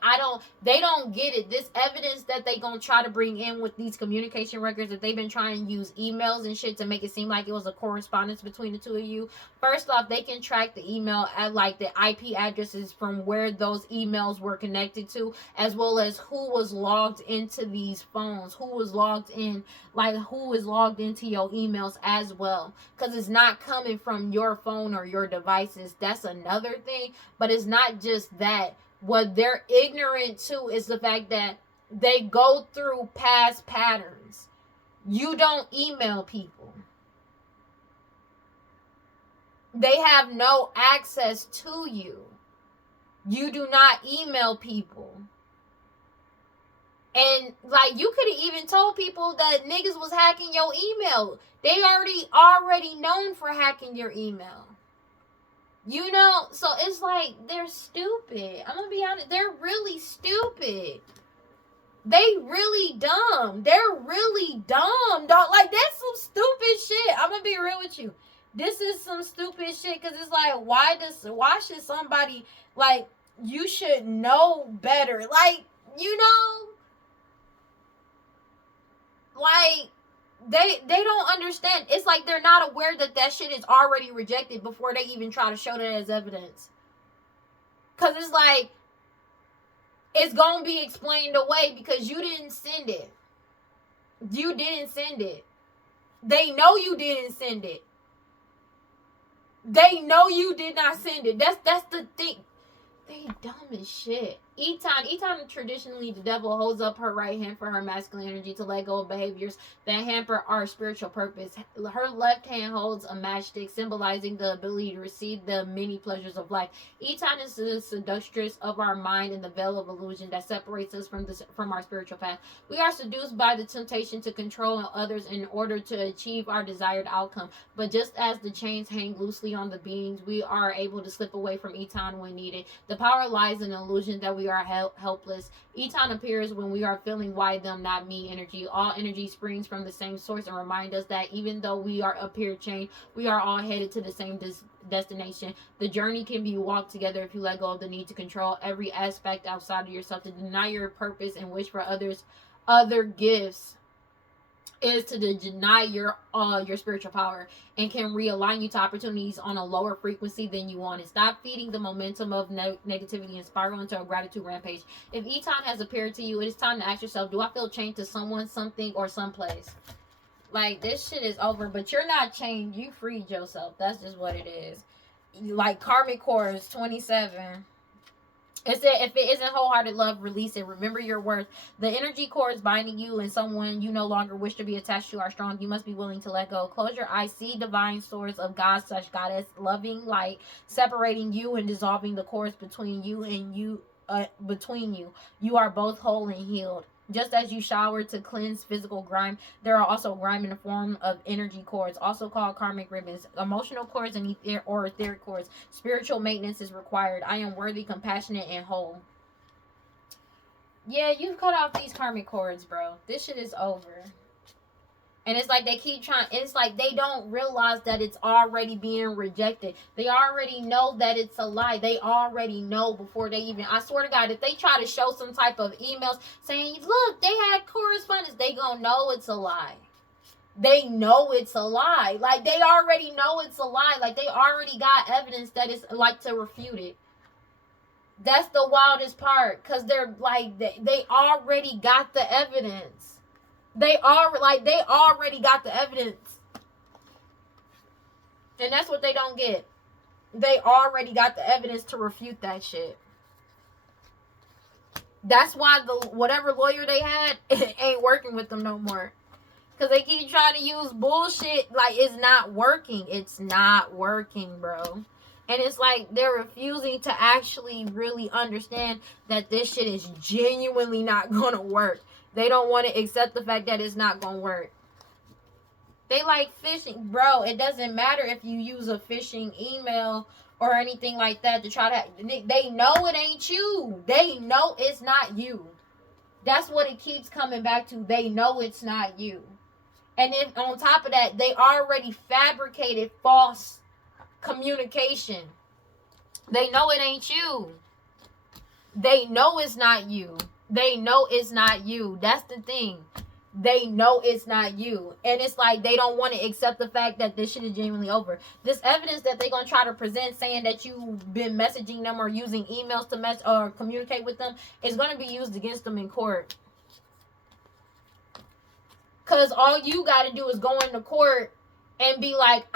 they don't get it. This evidence that they gonna try to bring in with these communication records, that they've been trying to use emails and shit to make it seem like it was a correspondence between the two of you. First off, they can track the email at like the IP addresses from where those emails were connected to, as well as who was logged into these phones, who was logged in, like who is logged into your emails as well. Because it's not coming from your phone or your devices. That's another thing. But it's not just that. What they're ignorant to is the fact that they go through past patterns. You don't email people. They have no access to you. You do not email people. And like, you could have even told people that niggas was hacking your email. They already known for hacking your email. You know, so it's like, they're stupid. I'm gonna be honest, they're really stupid. They really dumb. They're really dumb, dog. Like, that's some stupid shit. I'm gonna be real with you. This is some stupid shit, because it's like, why should somebody, like, you should know better. Like, you know, like, they don't understand. It's like they're not aware that shit is already rejected before they even try to show that as evidence. Because it's like, it's going to be explained away because you didn't send it. You didn't send it. They know you didn't send it. They know you did not send it. That's the thing. They dumb as shit. Eton, traditionally, the devil holds up her right hand for her masculine energy to let go of behaviors that hamper our spiritual purpose. Her left hand holds a matchstick, symbolizing the ability to receive the many pleasures of life. Eton is the seductress of our mind and the veil of illusion that separates us from our spiritual path. We are seduced by the temptation to control others in order to achieve our desired outcome. But just as the chains hang loosely on the beings, we are able to slip away from Eton when needed. The power lies in the illusion that we are helpless. Eton appears when we are feeling why them, not me energy. All energy springs from the same source and remind us that even though we appear changed, we are all headed to the same destination. The journey can be walked together if you let go of the need to control every aspect outside of yourself, to deny your purpose and wish for other gifts is to deny your spiritual power, and can realign you to opportunities on a lower frequency than you wanted. Stop feeding the momentum of negativity and spiral into a gratitude rampage. If Eton has appeared to you, it is time to ask yourself, do I feel chained to someone, something, or someplace? Like, this shit is over, but you're not chained. You freed yourself. That's just what it is. Like, Karmic Chorus 27. It said, if it isn't wholehearted love, release it. Remember your worth. The energy cords binding you and someone you no longer wish to be attached to are strong. You must be willing to let go. Close your eyes. See divine source of God/Goddess, loving light, separating you and dissolving the cords between you and between you. You are both whole and healed. Just as you shower to cleanse physical grime, there are also grime in the form of energy cords, also called karmic ribbons, emotional cords, and etheric cords. Spiritual maintenance is required. I am worthy, compassionate, and whole. Yeah, you've cut off these karmic cords, bro. This shit is over. And it's like they keep trying. It's like they don't realize that it's already being rejected. They already know that it's a lie. They already know before they even. I swear to God, if they try to show some type of emails saying, look, they had correspondence, they gonna know it's a lie. They know it's a lie. Like, they already know it's a lie. Like, they already got evidence that it's like to refute it. That's the wildest part. Because they're like, they already got the evidence. They already got the evidence. And that's what they don't get. They already got the evidence to refute that shit. That's why the whatever lawyer they had ain't working with them no more. Because they keep trying to use bullshit like it's not working. It's not working, bro. And it's like they're refusing to actually really understand that this shit is genuinely not going to work. They don't want to accept the fact that it's not going to work. They like phishing. Bro, it doesn't matter if you use a phishing email or anything like that to try to... They know it ain't you. They know it's not you. That's what it keeps coming back to. They know it's not you. And then on top of that, they already fabricated false communication. They know it ain't you. They know it's not you. They know it's not you. That's the thing. They know it's not you. And it's like they don't want to accept the fact that this shit is genuinely over. This evidence that they're going to try to present saying that you've been messaging them or using emails to mess or communicate with them is going to be used against them in court. Because all you got to do is go into court and be like,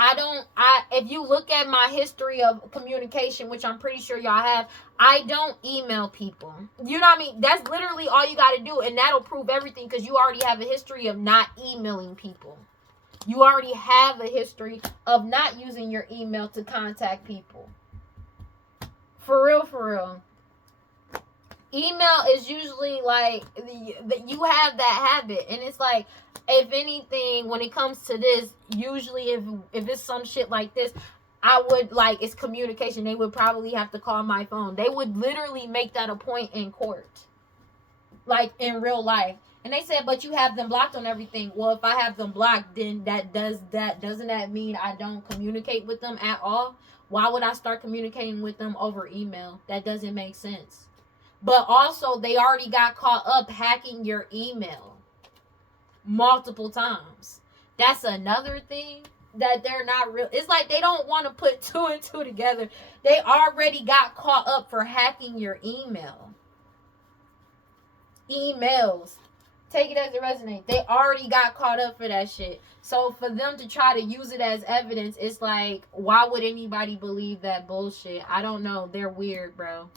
if you look at my history of communication, which I'm pretty sure y'all have, I don't email people. You know what I mean? That's literally all you got to do. And that'll prove everything because you already have a history of not emailing people. You already have a history of not using your email to contact people. For real, for real. Email is usually like, you have that habit. And it's like, if anything, when it comes to this, usually if it's some shit like this, I would like, it's communication. They would probably have to call my phone. They would literally make that a point in court. Like in real life. And they said, but you have them blocked on everything. Well, if I have them blocked, then doesn't that mean I don't communicate with them at all? Why would I start communicating with them over email? That doesn't make sense. But also, they already got caught up hacking your email multiple times. That's another thing that they're not real. It's like they don't want to put two and two together. They already got caught up for hacking your email. Emails. Take it as it resonates. They already got caught up for that shit. So for them to try to use it as evidence, it's like, why would anybody believe that bullshit? I don't know. They're weird, bro.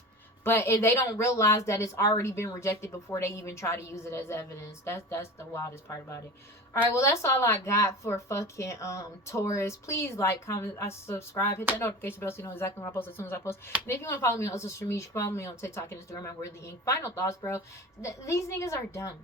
But if they don't realize that it's already been rejected before they even try to use it as evidence. That's the wildest part about it. Alright, well, that's all I got for fucking Taurus. Please like, comment, subscribe, hit that notification bell so you know exactly when I post as soon as I post. And if you want to follow me on other social media, you can follow me on TikTok and Instagram at WeirdLee. Final thoughts, bro. These niggas are dumb.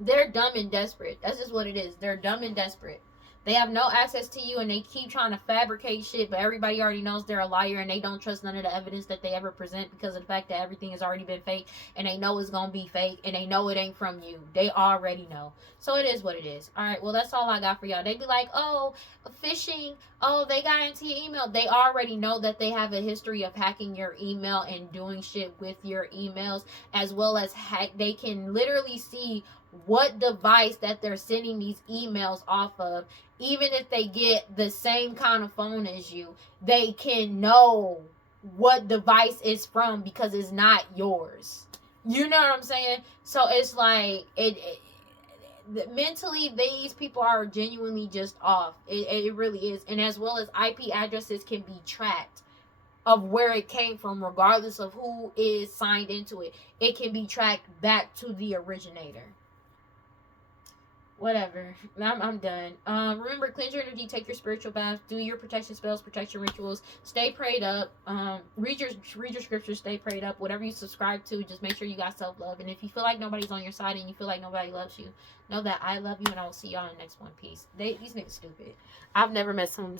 They're dumb and desperate. That's just what it is. They're dumb and desperate. They have no access to you and they keep trying to fabricate shit, but everybody already knows they're a liar and they don't trust none of the evidence that they ever present because of the fact that everything has already been fake and they know it's going to be fake and they know it ain't from you. They already know. So it is what it is. Alright, well, that's all I got for y'all. They be like, oh, phishing. Oh, they got into your email. They already know that they have a history of hacking your email and doing shit with your emails, as well as they can literally see what device that they're sending these emails off of. Even if they get the same kind of phone as you, they can know what device it's from because it's not yours. You know what I'm saying? So it's like, mentally, these people are genuinely just off. It really is. And as well as IP addresses can be tracked of where it came from, regardless of who is signed into it. It can be tracked back to the originator. Whatever. I'm done. Remember, cleanse your energy, take your spiritual bath, do your protection spells, protection rituals, stay prayed up, read your scriptures, stay prayed up. Whatever you subscribe to, just make sure you got self-love. And if you feel like nobody's on your side and you feel like nobody loves you, know that I love you and I will see y'all in the next one. Peace. These niggas stupid. I've never met someone